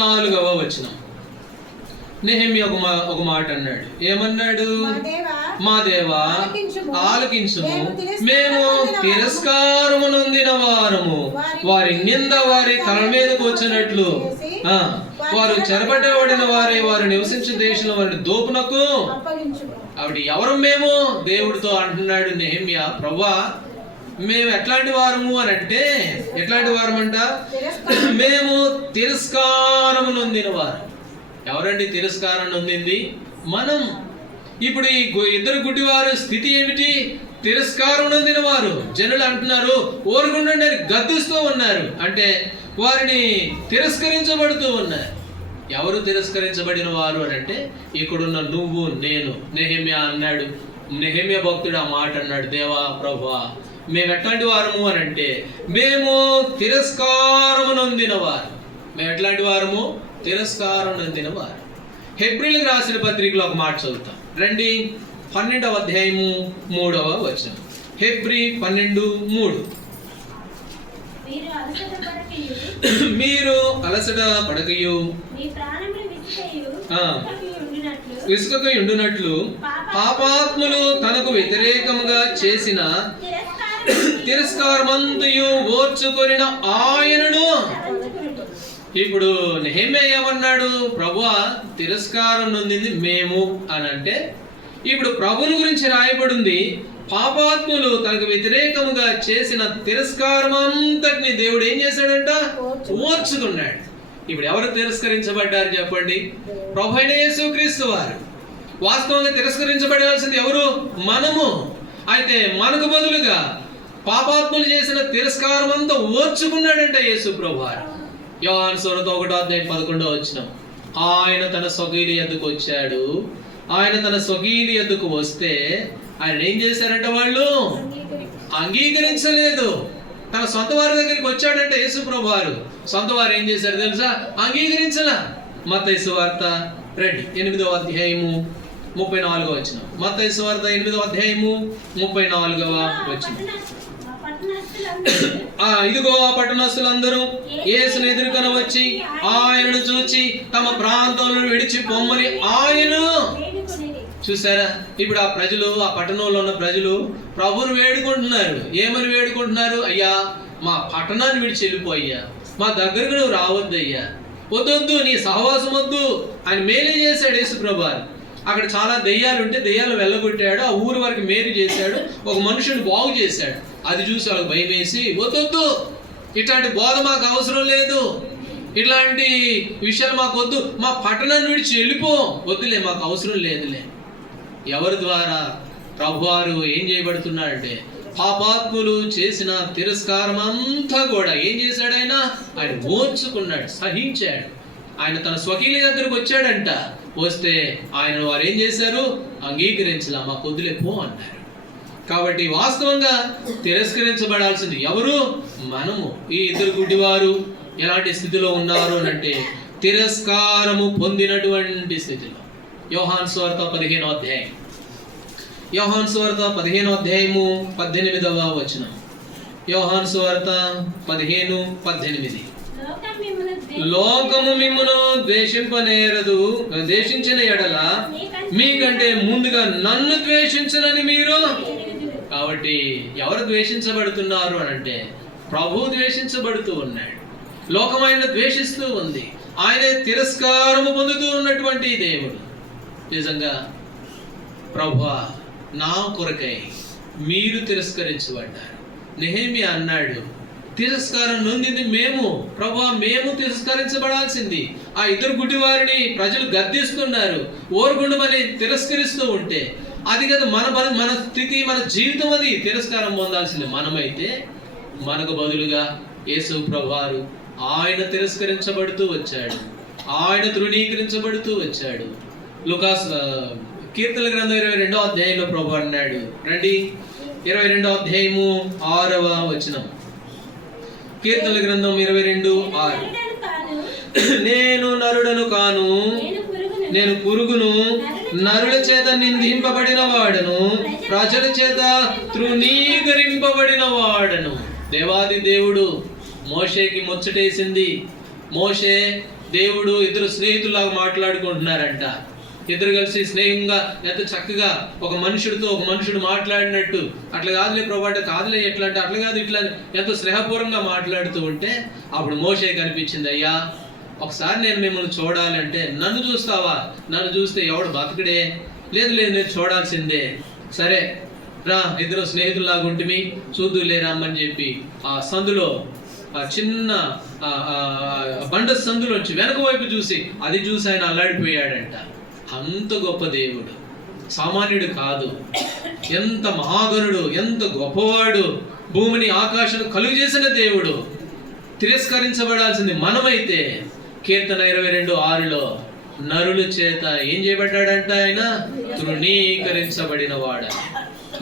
4వ వచనం. నెహెమ్యా ఒక మాట అన్నాడు. ఏమన్నాడు? మా దేవా ఆలకించుము, మేము తిరస్కారము నొందిన వారము, వారి నింద వారి తల మీదకు వచ్చినట్లు, వారు చెరపట్టబడిన వారే వారు నివసించే దేశంలో వారిని దోపునకు. ఆవిడ ఎవరు? మేము దేవుడితో అంటున్నాడు నెహెమ్యా, ప్రభువా మేము ఎట్లాంటి వారము అని అంటే, ఎట్లాంటి వారమంట? మేము తిరస్కారము నొందిన వారు. ఎవరండి తిరస్కారం నొందింది? మనం. ఇప్పుడు ఈ ఇద్దరు గుడ్డివారు స్థితి ఏమిటి? తిరస్కారం నొందిన వారు. జనులు అంటున్నారు ఊరకుండండి అని గద్దిస్తూ ఉన్నారు. అంటే వారిని తిరస్కరించబడుతూ ఉన్నారు. ఎవరు తిరస్కరించబడిన వారు అని అంటే, ఇక్కడున్న నువ్వు నేను. నెహెమ్యా అన్నాడు, నెహెమ్యా భక్తుడు ఆ మాట అన్నాడు, దేవా ప్రభువా మేము ఎట్లాంటి వారము అని అంటే, మేము తిరస్కారము నొందిన వారు. మేము ఎట్లాంటి వారము? తిరస్కారం నొందిన వారు. హెబ్రీలకు రాసిన పత్రికలో ఒక మాట చదువుతాం రండి. 12వ అధ్యాయము 3వ వచనం. హెబ్రీ 12:3. మీరు అలసట పడకయు విసుకకు ఉండునట్లు పాపాత్ములు తనకు వ్యతిరేకముగా చేసిన తిరస్కారమంతయు ఓర్చుకొనిన ఆయనను. ఇప్పుడు నెహెమ్యా ఏమన్నాడు? ప్రభువా తిరస్కారం నొందింది మేము అని అంటే, ఇప్పుడు ప్రభుని గురించి రాయబడింది, పాపాత్ములు తనకు వ్యతిరేకముగా చేసిన తిరస్కారం అంతటిని దేవుడు ఏం చేశాడంట? ఓర్చుకున్నాడు. ఇప్పుడు ఎవరు తిరస్కరించబడ్డారు చెప్పండి? ప్రభు అయిన యేసుక్రీస్తు వారు. వాస్తవంగా తిరస్కరించబడాల్సింది ఎవరు? మనము. అయితే మనకు బదులుగా పాపాత్ములు చేసిన తిరస్కారం అంతా ఓర్చుకున్నాడంట యేసు ప్రభు వారు. యోహాను సువార్త 1వ అధ్యాయం 11వ వచనం. ఆయన తన స్వకీయుల యొద్దకు వచ్చాడు. ఆయన తన స్వకీయుల యొద్దకు వస్తే ఆయన ఏం చేశారంట? వాళ్ళు అంగీకరించలేదు. తన సొంత వారి దగ్గరికి వచ్చాడంటే యేసు ప్రభు వారు, సొంత వారు ఏం చేశారు తెలుసా? అంగీకరించలా. మత్తయి సువార్త 8వ అధ్యాయము 34వ వచనం. మత్తయి సువార్త 8వ అధ్యాయము 34వ వచనం. ఇదిగో ఆ పట్టణస్తులందరూ యేసును ఎదుర్కొని వచ్చి ఆయనను చూచి తమ ప్రాంతంలో విడిచి పొమ్మని ఆయన చూసారా. ఇప్పుడు ఆ ప్రజలు, ఆ పట్టణంలో ఉన్న ప్రజలు ప్రభువును వేడుకుంటున్నారు. ఏమని వేడుకుంటున్నారు? అయ్యా మా పట్టణాన్ని విడిచి వెళ్ళిపోయ్యా, మా దగ్గరకు నువ్వు రావద్దయ్యా, వద్దొద్దు, నీ సహవాసం వద్దు. ఆయన మేలే చేశాడు యేసు ప్రభువారు. అక్కడ చాలా దెయ్యాలు ఉంటే దెయ్యాలు వెళ్ళగొట్టాడు, ఆ ఊరు వరకు మేలు చేశాడు, ఒక మనుషుని బాగు చేశాడు. అది చూసి వాళ్ళకి భయం వేసి వద్దొద్దు, ఇట్లాంటి బోధ మాకు అవసరం లేదు, ఇట్లాంటి విషయాలు మాకు వద్దు, మా పట్టణాన్ని విడిచి వెళ్ళిపో, వద్దులే, మాకు అవసరం లేదులే. ఎవరి ద్వారా ప్రభువారు ఏం చేయబడుతున్నాడంటే పాపాత్ములు చేసిన తిరస్కారం అంతా కూడా ఏం చేశాడు? ఆయన ఓర్చుకున్నాడు, సహించాడు. ఆయన తన స్వకీయుల దగ్గరకు వచ్చాడంట. వస్తే ఆయన వారు ఏం చేశారు? అంగీకరించలా, మా కొద్దులే పో అన్నారు. కాబట్టి వాస్తవంగా తిరస్కరించబడాల్సింది ఎవరు? మనము. ఈ ఇద్దరు గుడ్డివారు ఎలాంటి స్థితిలో ఉన్నారు అంటే తిరస్కారము పొందినటువంటి స్థితిలో. యోహాను సువార్త 15వ అధ్యాయం, యోహాను సువార్త 15వ అధ్యాయము 18వ వచనం. యోహాను సువార్త 15:18. లోకము మిమ్మును ద్వేషింపనేరదు, ద్వేషించిన ఎడల మీకంటే ముందుగా నన్ను ద్వేషించనని మీరు. కాబట్టి ఎవరు ద్వేషించబడుతున్నారు అని అంటే ప్రభువు ద్వేషించబడుతూ ఉన్నాడు. లోకం ఆయన ద్వేషిస్తూ ఉంది. ఆయనే తిరస్కారము పొందుతూ ఉన్నటువంటి దేవుడు. నిజంగా ప్రభువా, నా కొరకై మీరు తిరస్కరించబడ్డారు. నెహెమ్యా అన్నాడు, తిరస్కారం నొందింది మేము, ప్రభువా మేము తిరస్కరించబడాల్సింది. ఆ ఇద్దరు గుడ్డివారిని ప్రజలు గద్దిస్తున్నారు, ఓరుగుండమని తిరస్కరిస్తూ ఉంటే అది కదా మన స్థితి, మన జీవితం. అది తిరస్కారం పొందాల్సింది మనమైతే మనకు బదులుగా యేసు ప్రభువారు ఆయన తిరస్కరించబడుతూ వచ్చాడు, ఆయన తృణీకరించబడుతూ వచ్చాడు. లూకాసు కీర్తనల గ్రంథం 22వ అధ్యాయంలో ప్రభువు అన్నాడు, రండి 22వ అధ్యాయము 6వ వచనం. కీర్తనల గ్రంథం 22:6. నేను నరుడను కాను, నేను పురుగును, నరుల చేత నిందింపబడిన వాడను, ప్రజల చేత తృణీకరింపబడిన వాడను. దేవాది దేవుడు మోషేకి ముచ్చటేసింది. మోషే దేవుడు ఇద్దరు స్నేహితుల్లాగా మాట్లాడుకుంటున్నారంట. ఇద్దరు కలిసి స్నేహంగా ఎంత చక్కగా ఒక మనుషుడితో ఒక మనుషుడు మాట్లాడినట్టు, అట్లా కాదులే ప్రభు అంటే కాదులే, ఎట్లా అంటే అట్లా కాదు ఇట్లా, ఎంతో స్నేహపూర్వంగా మాట్లాడుతూ ఉంటే అప్పుడు మోషే కనిపించింది, అయ్యా ఒకసారి నేను మిమ్మల్ని చూడాలంటే నన్ను చూస్తావా? నన్ను చూస్తే ఎవడు బతకడే? లేదు లేదు, నేను చూడాల్సిందే. సరే రా, ఇద్దరు స్నేహితుల్లాగా ఉంటుంది, చూద్దులే రమ్మని చెప్పి ఆ సందులో, ఆ చిన్న బండ సందులోంచి వెనక వైపు చూసి అది చూసి ఆయన అల్లాడిపోయాడంట. అంత గొప్ప దేవుడు, సామాన్యుడు కాదు. ఎంత మహాగణుడు, ఎంత గొప్పవాడు, భూమిని ఆకాశాన్ని కలుగు చేసిన దేవుడు. తిరస్కరించబడాల్సింది మనమైతే కీర్తన 22:6లో నరుల చేత ఏం చేయబడ్డాడంట? ఆయన తృణీకరించబడిన వాడు.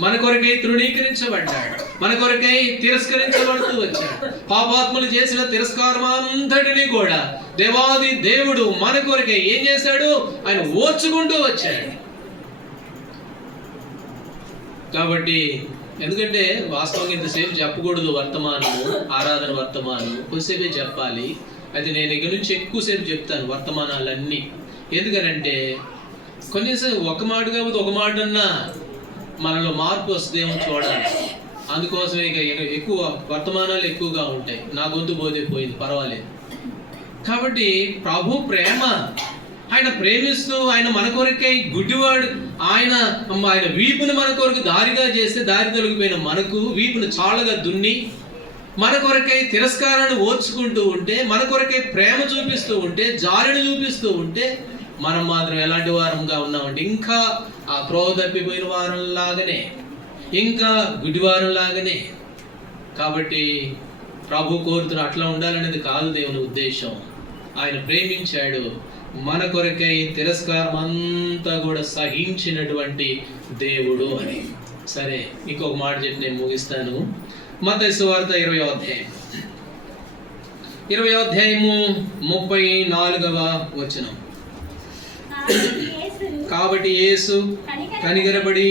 మన కొరకై తృణీకరించబడ్డాడు, మన కొరకై తిరస్కరించబడుతూ వచ్చాడు. పాపాత్ములు చేసిన తిరస్కారం అంతటినీ కూడా దేవాది దేవుడు మన కొరకై ఏం చేశాడు? ఆయన ఓర్చుకుంటూ వచ్చాడు. కాబట్టి ఎందుకంటే వాస్తవంగా ఇంతసేపు చెప్పకూడదు వర్తమానము, ఆరాధన వర్తమానం కొద్దిసేపే చెప్పాలి. అది నేను ఇక నుంచి ఎక్కువసేపు చెప్తాను వర్తమానాలన్నీ. ఎందుకనంటే కొన్నిసార్లు ఒక మాట కాకపోతే ఒక మాట అన్నా మనలో మార్పు వస్తుందేమో చూడాలి. అందుకోసమే ఇక ఎక్కువ వర్తమానాలు ఎక్కువగా ఉంటాయి. నా గొంతు పోయింది, పర్వాలేదు. కాబట్టి ప్రభు ప్రేమ, ఆయన ప్రేమిస్తూ ఆయన మన కొరకై గుడ్డివాడు, ఆయన వీపును మన కొరకు దారిగా చేస్తే దారి తొలగిపోయిన మనకు వీపును చాలగా దున్ని మన కొరకై తిరస్కారాన్ని ఓర్చుకుంటూ ఉంటే, మన కొరకై ప్రేమ చూపిస్తూ ఉంటే, జాలిని చూపిస్తూ ఉంటే మనం మాత్రం ఎలాంటి వారంగా ఉన్నామంటే ఇంకా ఆ త్రోవ తప్పిపోయిన వారంలాగానే, ఇంకా గుడ్డివారంలాగానే. కాబట్టి ప్రభు కోరుతున్న అట్లా ఉండాలనేది కాదు దేవుని ఉద్దేశం. ఆయన ప్రేమించాడు, మన కొరకై తిరస్కారం అంతా కూడా సహించినటువంటి దేవుడు అని. సరే, ఇంకొక మాట చెప్పి నేను ముగిస్తాను. మత్తయి సువార్త 20వ అధ్యాయం, 20వ అధ్యాయము 34వ వచనం. కాబట్టి యేసు కనికరపడి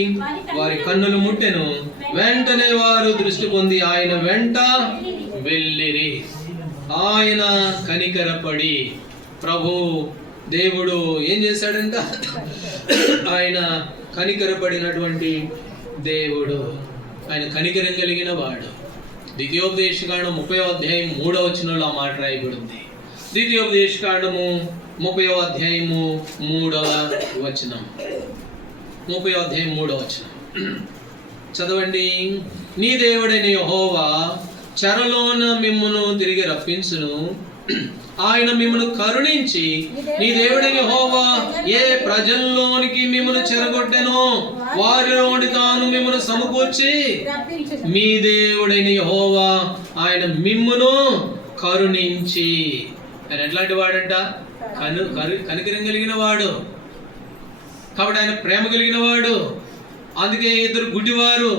వారి కన్నులు ముట్టెను. వెంటనే వారు దృష్టి పొంది ఆయన వెంట వెళ్ళిరి. ఆయన కనికరపడి, ప్రభు దేవుడు ఏం చేశాడంట? ఆయన కనికరపడినటువంటి దేవుడు, ఆయన కనికరం కలిగిన వాడు. ద్వితీయోపదేశకాండం 30వ అధ్యాయం 3వ వచనంలో ఆ మాట రాయబడింది. ద్వితీయోపదేశకాండము 30వ అధ్యాయము 3వ వచనం. 30వ అధ్యాయం 3వ వచనం చదవండి. నీ దేవుడైన యెహోవా చెరలోన మిమ్మును తిరిగి రప్పించును. ఆయన మిమ్మల్ని కరుణించి, నీ దేవుడైన యెహోవా ఏ ప్రజల్లోనికి మిమ్మల్ని చెరగొట్టెనో వారిలోని తాను మిమ్మల్ని సమకూర్చి, మీ దేవుడైన యెహోవా ఆయన మిమ్మును కరుణించి. ఆయన ఎట్లాంటి వాడంట? కనికరం కలిగిన వాడు. కాబట్టి ఆయన ప్రేమ కలిగిన వాడు. అందుకే ఇద్దరు గుడ్డివారు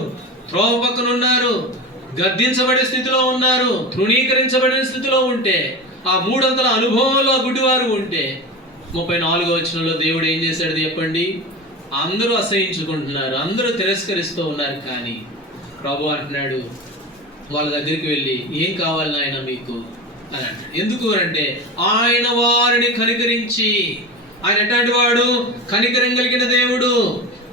త్రోవ పక్కన ఉన్నారు, గద్దించబడే స్థితిలో ఉన్నారు, తృణీకరించబడిన స్థితిలో ఉంటే, ఆ 300 అనుభవంలో గుడ్డివారు ఉంటే 34వ వచనంలో దేవుడు ఏం చేశాడు చెప్పండి? అందరూ అసహించుకుంటున్నారు, అందరూ తిరస్కరిస్తూ ఉన్నారు, కానీ ప్రభు అంటున్నాడు వాళ్ళ దగ్గరికి వెళ్ళి, ఏం కావాలి నాయన మీకు అని అంటాడు. ఎందుకు అంటే ఆయన వారిని కనికరించి, ఆయన ఎట్లాంటి వాడు? కనికరం కలిగిన దేవుడు.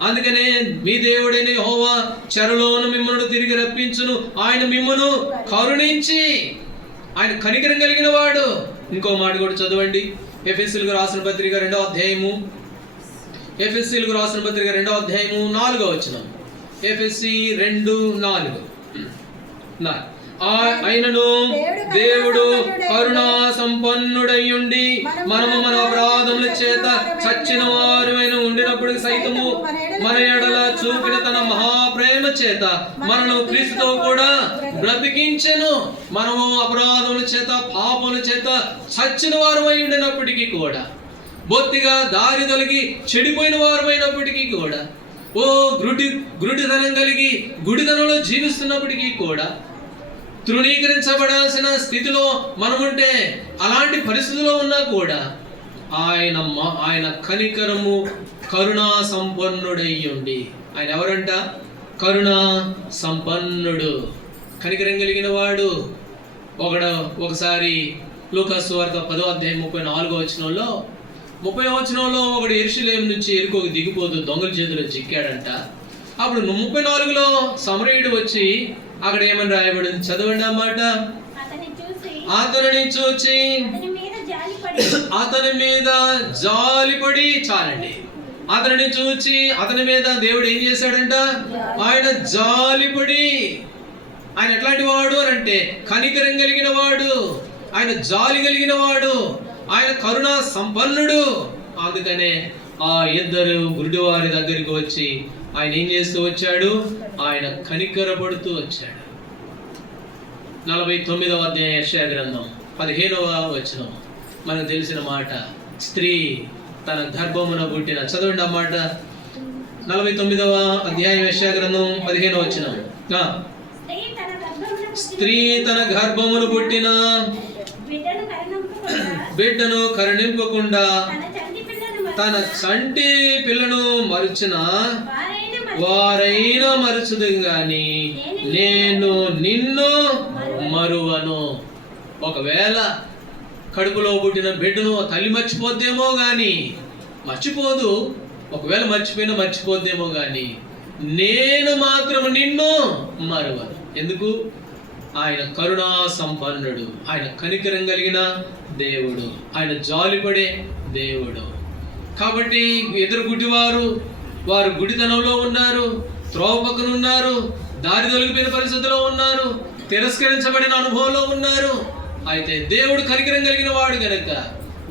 అందుకనే మీ దేవుడైన యెహోవా చెరలోను మిమ్మల్ని తిరిగి రప్పించును, ఆయన మిమ్మల్ని కరుణించి, ఆయన కనికరం కలిగిన వాడు. ఇంకో మాట కూడా చదవండి. ఎఫెసీయులకు రాసిన పత్రిక 2వ అధ్యాయము, ఎఫెసీయులకు రాసిన పత్రిక 2వ అధ్యాయము 4వ వచనం. ఎఫెసీ 2:4. అయినను దేవుడు కరుణా సంపన్నుడయ్యుండి మనము మన అపరాధముల చేత చచ్చిన వారమైన ఉండినప్పుడు సైతము మన ఎడల చూపిన తన మహాప్రేమ చేత మనను క్రీస్తుతో కూడా బ్రతికించెను. మనము అపరాధముల చేత పాపముల చేత చచ్చిన వారమై ఉండినప్పటికీ కూడా, బొత్తిగా దారి తొలగి చెడిపోయిన వారమైనప్పటికీ కూడా, ఓ గురుడితనం కలిగి గుడితనంలో జీవిస్తున్నప్పటికీ కూడా, తృణీకరించబడాల్సిన స్థితిలో మనముంటే, అలాంటి పరిస్థితిలో ఉన్నా కూడా ఆయన కనికరము కరుణా సంపన్నుడయ్యుండి. ఆయన ఎవరంట? కరుణా సంపన్నుడు, కనికరం కలిగిన వాడు. ఒకసారి లూకా సువార్త 10వ అధ్యాయం 34వ వచనంలో, 30వ వచనంలో ఒకడు యెరూషలేము నుంచి యెరికోకు దిగిపోతూ దొంగల చేతిలో చిక్కాడంట. అప్పుడు 34లో సమరయుడు వచ్చి అక్కడ ఏమని రాయబడింది చదవండి అన్నమాట. అతనిని చూచి అతని మీద జాలిపడి, చాలండి, అతనిని చూచి అతని మీద దేవుడు ఏం చేశాడంట? ఆయన జాలిపడి. ఆయన ఎట్లాంటి వాడు అని అంటే కనికరం కలిగిన వాడు, ఆయన జాలి కలిగిన వాడు, ఆయన కరుణా సంపన్నుడు. అందుకనే ఆ ఇద్దరు గురుడివారి దగ్గరికి వచ్చి ఆయన ఏం చేస్తూ వచ్చాడు? ఆయన కనికరపడుతూ వచ్చాడు. 49వ అధ్యాయం యెషయా గ్రంథం 15వ వచనం మనకు తెలిసిన మాట. స్త్రీ తన గర్భమున పుట్టిన, చదవండి ఆ మాట. 49వ అధ్యాయం యెషయా గ్రంథం 15వ వచనం. స్త్రీ తన గర్భమును పుట్టిన బిడ్డను కరుణింపకుండా తన చంటి పిల్లను మరుచిన వారైనా మరుచుదు గాని నేను నిన్ను మరువను. ఒకవేళ కడుపులో పుట్టిన బిడ్డను తల్లి మర్చిపోద్దేమో గాని, మర్చిపోదు, ఒకవేళ మర్చిపోద్దేమో గాని నేను మాత్రం నిన్ను మరువను. ఎందుకు? ఆయన కరుణా సంపన్నుడు, ఆయన కనికరం కలిగిన దేవుడు, ఆయన జాలిపడే దేవుడు. కాబట్టి ఎదురు గుడ్డివారు, వారు గుడితనంలో ఉన్నారు, త్రోవ పక్కన ఉన్నారు, దారి తొలగిపోయిన పరిస్థితిలో ఉన్నారు, తిరస్కరించబడిన అనుభవంలో ఉన్నారు. అయితే దేవుడు కనికరం కలిగిన వాడు కనుక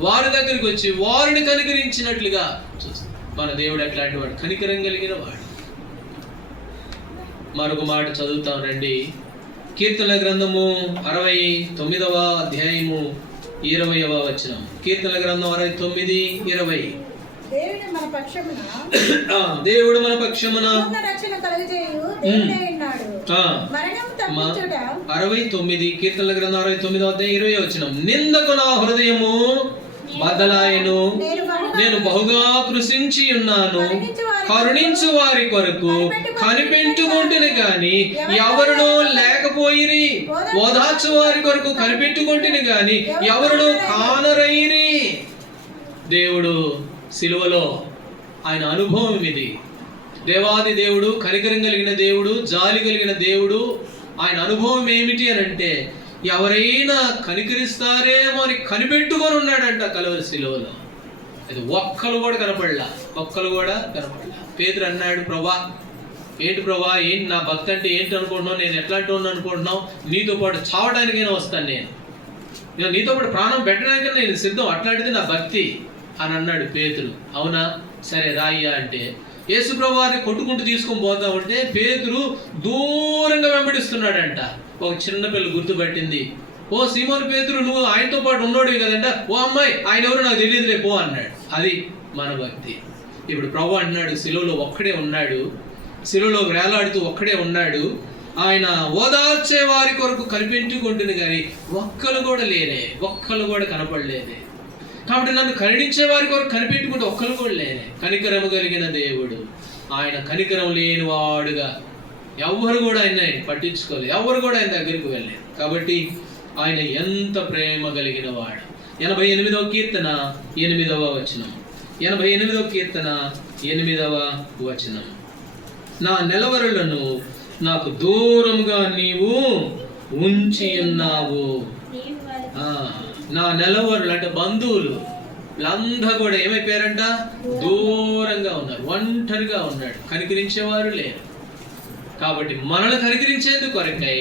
వారి దగ్గరికి వచ్చి వారిని కనికరించినట్లుగా చూస్తాం. మన దేవుడు ఎట్లాంటి వాడు? కనికరం కలిగిన వాడు. మరొక మాట చదువుతాం రండి. కీర్తనల గ్రంథము 69వ అధ్యాయము 20వ వచనం. కీర్తనల గ్రంథం 69:20. దేవుడు మన పక్షమున 69 కీర్తనల గ్రంథం 69వ అధ్యాయం 20వ వచనం. నిందకు నా హృదయము బదలాయను, నేను బహుగా కృషించి ఉన్నాను, కరుణించు వారి కొరకు కనిపెట్టుకుంటుని గాని ఎవరునూ లేకపోయిరి, ఓదార్చు వారి కొరకు కనిపెట్టుకుంటుని గాని ఎవరునూ కానరైరి. దేవుడు సిలువలో ఆయన అనుభవం ఇది. దేవాది దేవుడు, కనికరం కలిగిన దేవుడు, జాలి కలిగిన దేవుడు. ఆయన అనుభవం ఏమిటి అని అంటే ఎవరైనా కనికరిస్తారేమో అని కనిపెట్టుకొని ఉన్నాడంట కలువరి సిలువలో. అది ఒక్కరు కూడా కనపడలా. పేతురు అన్నాడు, ప్రభా ఏంటి ప్రభా, ఏంటి నా భక్తి అంటే ఏంటి అనుకుంటున్నావు, నేను ఎట్లాంటి వాడిని అనుకుంటున్నావు, నీతో పాటు చావడానికైనా వస్తాను, నేను నీతో పాటు ప్రాణం పెట్టడానికైనా నేను సిద్ధం, అట్లాంటిది నా భక్తి అని అన్నాడు పేతురు. అవునా, సరే రాయ్యా అంటే యేసు ప్రభువారిని కొట్టుకుంటూ తీసుకొని పోతా ఉంటే పేతురు దూరంగా వెంబడిస్తున్నాడంట. ఒక చిన్న పిల్ల గుర్తుపట్టింది. ఓ సీమోను పేతురు, నువ్వు ఆయనతో పాటు ఉన్నోడివి కదంట. ఓ అమ్మాయి, ఆయన ఎవరు నాకు తెలియదులే పో అన్నాడు. అది మన భక్తి. ఇప్పుడు ప్రభు అంటున్నాడు, సిలువలో ఒక్కడే ఉన్నాడు, సిలువలో వేలాడుతూ ఒక్కడే ఉన్నాడు. ఆయన ఓదార్చే వారి కొరకు కనిపెట్టుకుంటుంది కానీ ఒక్కరు కూడా లేనే, ఒక్కరు కూడా కనపడలేదే. కాబట్టి నన్ను కరుణించే వారి కొరకు కనిపెట్టుకుంటే ఒక్కరు కూడా లేనే. కనికరము కలిగిన దేవుడు, ఆయన కనికరం లేని వాడుగా ఎవరు కూడా ఆయన పట్టించుకోలేదు, ఎవరు కూడా ఆయన దగ్గరికి వెళ్ళలేదు. కాబట్టి ఆయన ఎంత ప్రేమ కలిగిన వాడు. 88వ కీర్తన 8వ వచనం. 88వ కీర్తన 8వ వచనం. నా నెలవరులను నాకు దూరంగా నీవు ఉంచి ఉన్నావు. నా నెలవరులు అంటే బంధువులు వీళ్ళంతా కూడా ఏమైపోయారంట, దూరంగా ఉన్నారు, ఒంటరిగా ఉన్నాడు, కనికరించేవారు లేరు. కాబట్టి మనల్ని కనికరించేందుకు కొరకై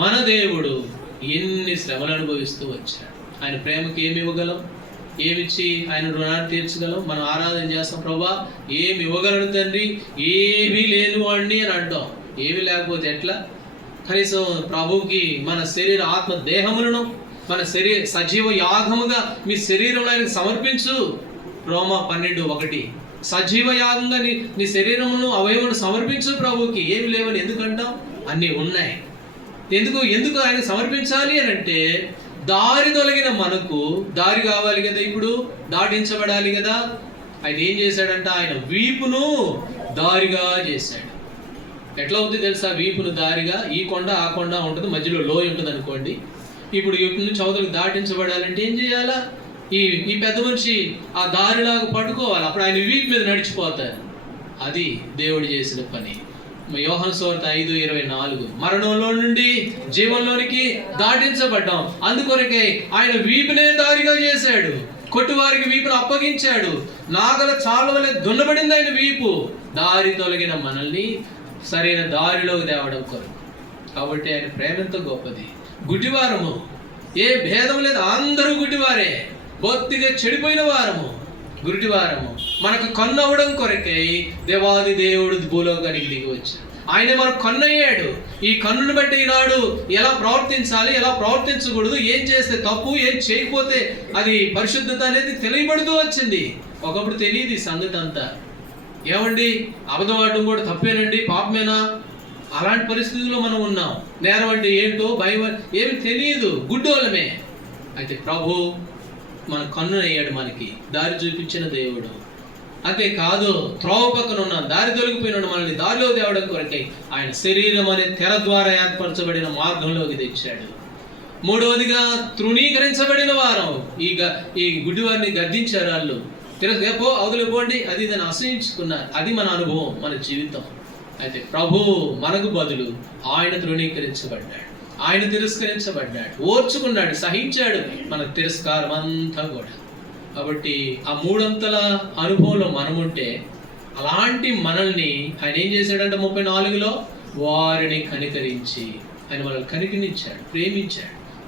మన దేవుడు ఎన్ని శ్రమలు అనుభవిస్తూ వచ్చాడు. ఆయన ప్రేమకి ఏమి ఇవ్వగలం, ఏమిచ్చి ఆయన రుణాన్ని తీర్చగలం? మనం ఆరాధన చేస్తాం, ప్రభా ఏమి ఇవ్వగలను తండ్రి, ఏమీ లేని వాడిని అని అంటాం. ఏమి లేకపోతే ఎట్లా? కనీసం ప్రభువుకి మన శరీర ఆత్మ దేహములను మన సజీవ యాగముగా మీ శరీరంలో ఆయనకు సమర్పించు. రోమా 12:1. సజీవ యాగంగా నీ శరీరమును అవయవును సమర్పించు ప్రభువుకి. ఏమి లేవని ఎందుకంటాం? అన్నీ ఉన్నాయి. ఎందుకు ఆయన సమర్పించాలి అని అంటే దారి తొలగిన మనకు దారి కావాలి కదా, ఇప్పుడు దాటించబడాలి కదా. ఆయన ఏం చేశాడంట, ఆయన వీపును దారిగా చేశాడు. ఎట్లా అవుతుంది తెలుసా? వీపును దారిగా, ఈ కొండ ఆ కొండ ఉంటుంది, మధ్యలో లోయ ఉంటుంది అనుకోండి. ఇప్పుడు వీపు నుంచి అవతలకు దాటించబడాలంటే ఏం చేయాలా? ఈ పెద్ద మనిషి ఆ దారిలాగా పట్టుకోవాలి, అప్పుడు ఆయన వీపు మీద నడిచిపోతారు. అది దేవుడు చేసిన పని. యోహాను సువార్త 5:24. మరణంలో నుండి జీవంలోనికి దాటించబడ్డాం, అందుకొరకే ఆయన వీపునే దారిగా చేశాడు. కొట్టువారికి వీపును అప్పగించాడు. నాగల చాలు వలె దున్నబడింది ఆయన వీపు. దారి తొలగిన మనల్ని సరైన దారిలోకి తేవడం కొరకు. కాబట్టి ఆయన ప్రేమ ఎంతో గొప్పది. గుడ్డివారము, ఏ భేదం లేదు, అందరూ గుడ్డివారే, బొత్తిగా చెడిపోయిన వారము, గుడ్డివారము. మనకు కన్నవ్వడం కొరకై దేవాది దేవుడు భూలోకానికి దిగి వచ్చాడు. ఆయన మనకు కన్నయ్యాడు. ఈ కన్నును బట్టి ఈనాడు ఎలా ప్రవర్తించాలి, ఎలా ప్రవర్తించకూడదు, ఏం చేస్తే తప్పు, ఏం చేయకపోతే అది పరిశుద్ధత అనేది తెలియబడుతూ వచ్చింది. ఒకప్పుడు తెలియదు ఈ సంగతి అంతా. ఏమండి, అబద్ధం ఆడటం కూడా తప్పేనండి, పాపమేనా? అలాంటి పరిస్థితుల్లో మనం ఉన్నాం. నేరం అంటే ఏంటో, భయం ఏమి తెలియదు, గుడ్డోళ్ళమే. అయితే ప్రభు మన కన్నునయ్యాడు, మనకి దారి చూపించిన దేవుడు. అంతేకాదు, త్రోవ పక్కన ఉన్న దారి తొలగిపోయినాడు, మనల్ని దారిలో తేవడం కొరకై ఆయన శరీరం అనే తెర ద్వారా ఏర్పరచబడిన మార్గంలోకి తెచ్చాడు. మూడవదిగా తృణీకరించబడిన వారం. ఈ గుడ్డివారిని గద్దించారు వాళ్ళు, తిరగపో అవతలిపోండి, అది దాన్ని అసహించుకున్నారు. అది మన అనుభవం, మన జీవితం. అయితే ప్రభు మనకు బదులు ఆయన తృణీకరించబడ్డాడు, ఆయన తిరస్కరించబడ్డాడు, ఓర్చుకున్నాడు, సహించాడు మన తిరస్కారం అంతా కూడా. కాబట్టి ఆ మూడంతల అనుభవంలో మనముంటే అలాంటి మనల్ని ఆయన ఏం చేశాడంటే 34లో వారిని కనికరించి ఆయన మనల్ని కనికరించాడు,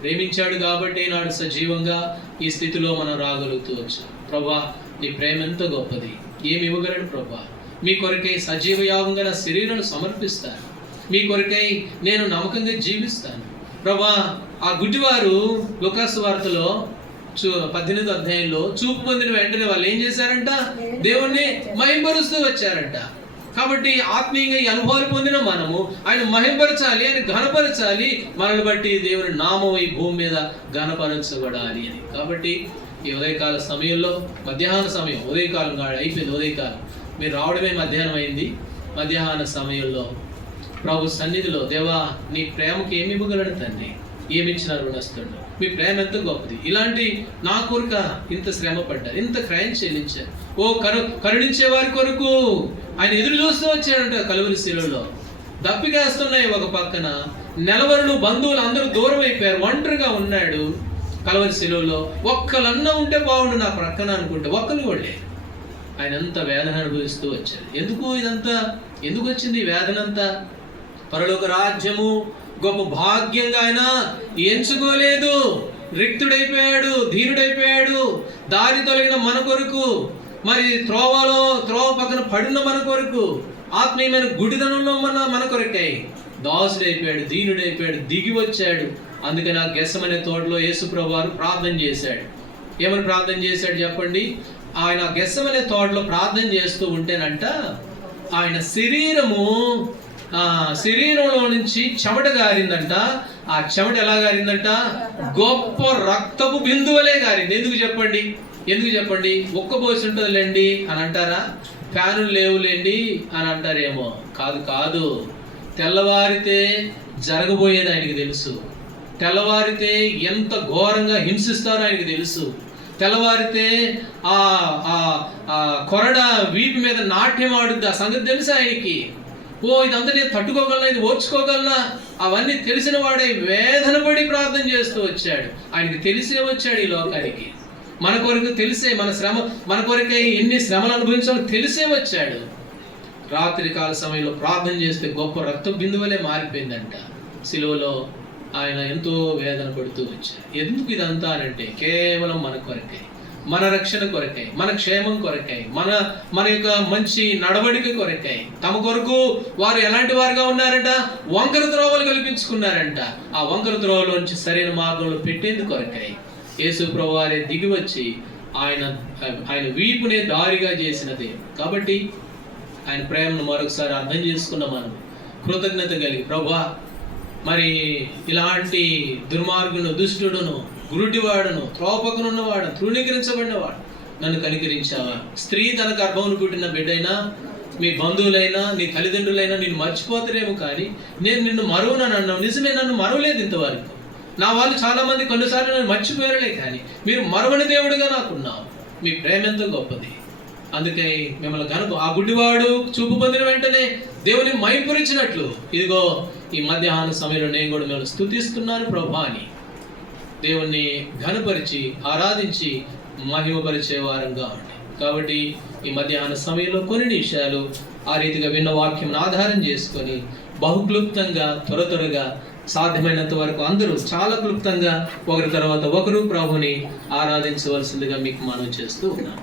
ప్రేమించాడు కాబట్టి నాడు సజీవంగా ఈ స్థితిలో మనం రాగలుగుతూ వచ్చాం. ప్రభా నీ ప్రేమ ఎంతో గొప్పది, ఏమి ఇవ్వగలడు ప్రభా? మీ కొరకై సజీవ యాగంగా నా శరీరాన్ని సమర్పిస్తాను, మీ కొరకై నేను నమ్మకంగా జీవిస్తాను ప్రభా. ఆ గుడ్డివారు లూకాసు వార్తలో 18వ అధ్యాయంలో చూపు పొందిన వెంటనే వాళ్ళు ఏం చేశారంట, దేవుణ్ణి మహింపరుస్తూ వచ్చారంట. కాబట్టి ఆత్మీయంగా ఈ అనుభవాలు పొందిన మనము ఆయన మహింపరచాలి, ఆయన ఘనపరచాలి, మనల్ని బట్టి దేవుని నామం ఈ భూమి మీద ఘనపరచబడాలి అని. కాబట్టి ఈ ఉదయకాల సమయంలో, మధ్యాహ్న సమయం, ఉదయకాలం అయిపోయింది, ఉదయకాలం మీరు రావడమే మధ్యాహ్నం అయింది. మధ్యాహ్న సమయంలో ప్రభు సన్నిధిలో, దేవా నీ ప్రేమకి ఏమి ఇవ్వగలడు తండ్రి, ఏమిచ్చిన రుణస్తుడు, మీ ప్రేమ ఎంత గొప్పది, ఇలాంటి నా కొరక ఇంత శ్రమ పడ్డారు, ఇంత క్రయం చెల్లించారు, ఓ కరుణించే వారి కొరకు ఆయన ఎదురు చూస్తూ వచ్చాడంట. కలువరి శిలువలో దప్పికేస్తున్నాయి ఒక పక్కన, నెలవరులు బంధువులు అందరూ దూరం అయిపోయారు, ఒంటరిగా ఉన్నాడు కలువరి శిలువలో. ఒక్కలన్నా ఉంటే బాగుండు నా ప్రక్కన అనుకుంటే ఒక్కరు కూడా లేరు. ఆయన అంత వేదన అనుభవిస్తూ వచ్చాడు. ఇదంతా ఎందుకు వచ్చింది ఈ వేదన అంతా? పరలోక రాజ్యము గొప్ప భాగ్యంగా ఆయన ఎంచుకోలేదు. రిక్తుడైపోయాడు, దీనుడైపోయాడు, దారి తొలగిన మన కొరకు, మరి త్రోవ పక్కన పడిన మన కొరకు, ఆత్మీయమైన గుడిదనంలో మన కొరకై దాసుడైపోయాడు, దీనుడైపోయాడు, దిగి వచ్చాడు. అందుకని ఆ గెస్సమనే తోటలో యేసు ప్రభువు వారు ప్రార్థన చేశాడు. ఏమని ప్రార్థన చేశాడు చెప్పండి? ఆయన గెస్సమనే తోటలో ప్రార్థన చేస్తూ ఉంటేనంట, ఆయన శరీరంలో నుంచి చెమట గారిందంట. ఆ చెమట ఎలా గారిందంట? గొప్ప రక్తపు బిందువులే గారింది. ఎందుకు చెప్పండి? ఒక్కబోసి ఉంటుందిలేండి అని అంటారా? ఫ్యానులు లేవులేండి అని అంటారేమో. కాదు. తెల్లవారితే జరగబోయేది ఆయనకి తెలుసు. తెల్లవారితే ఎంత ఘోరంగా హింసిస్తారో ఆయనకి తెలుసు. తెల్లవారితే ఆ కొరడ వీపు మీద నాట్యం ఆడుద్ది, ఆ సంగతి తెలుసు ఆయనకి. ఇదంతా నేను తట్టుకోగలనా, ఇది ఓర్చుకోగలనా, అవన్నీ తెలిసిన వాడే వేదన పడి ప్రార్థన చేస్తూ వచ్చాడు. ఆయనకి తెలిసే వచ్చాడు ఈ లోకానికి. మన కొరకు తెలిసే, మన కొరకై ఎన్ని శ్రమలు అనుభవించాలో తెలిసే వచ్చాడు. రాత్రి కాల సమయంలో ప్రార్థన చేస్తే గొప్ప రక్త బిందువులే మారిపోయిందంట. సిలువలో ఆయన ఎంతో వేదన పడుతూ వచ్చారు. ఎందుకు ఇదంతా అంటే కేవలం మన కొరకై, మన రక్షణ కొరకై, మన క్షేమం కొరకై, మన యొక్క మంచి నడవడిక కొరకై. తమ కొరకు వారు ఎలాంటి వారుగా ఉన్నారంట? వంకర త్రోవలు కల్పించుకున్నారంట. ఆ వంకర త్రోవలోంచి సరైన మార్గంలో పెట్టేందుకు కొరకై యేసు ప్రభువు వారే దిగి వచ్చి ఆయన వీపునే దారిగా చేసినది. కాబట్టి ఆయన ప్రేమను మరొకసారి అర్థం చేసుకున్న మనం కృతజ్ఞత కలిగి, ప్రభువా మరి ఇలాంటి దుర్మార్గును, దుష్టుడును, గురుడివాడును, త్రోపకనున్నవాడు, తృణీకరించబడినవాడు నన్ను కనికరించావా? స్త్రీ తన గర్భమును పుట్టిన బిడ్డైనా, మీ బంధువులైనా, నీ తల్లిదండ్రులైనా నిన్ను మర్చిపోతారేమో, కానీ నేను నిన్ను మరువనని అన్నావు. నిజమే, నన్ను మరవలేదు ఇంతవరకు. నా వాళ్ళు చాలా మంది కొన్నిసార్లు నన్ను మర్చిపోయారులే, కానీ మీరు మరవని దేవుడిగా నాకున్నావు. మీ ప్రేమ ఎంతో గొప్పది. అందుకే మిమ్మల్ని ఆ గుడ్డివాడు చూపు పొందిన వెంటనే దేవుని మైపురించినట్లు, ఇదిగో ఈ మధ్యాహ్న సమయంలో నేను కూడా మిమ్మల్ని స్తుతిస్తున్నాను ప్రభా అని దేవుణ్ణి ఘనపరిచి ఆరాధించి మహిమపరిచే వారంగా ఉండి. కాబట్టి ఈ మధ్యాహ్న సమయంలో కొన్ని నిమిషాలు ఆ రీతిగా విన్న వాక్యం ఆధారం చేసుకొని బహుక్లుప్తంగా త్వరగా సాధ్యమైనంత వరకు అందరూ చాలా క్లుప్తంగా ఒకరి తర్వాత ఒకరు ప్రభుని ఆరాధించవలసిందిగా మీకు మనవి చేస్తూ ఉన్నాను.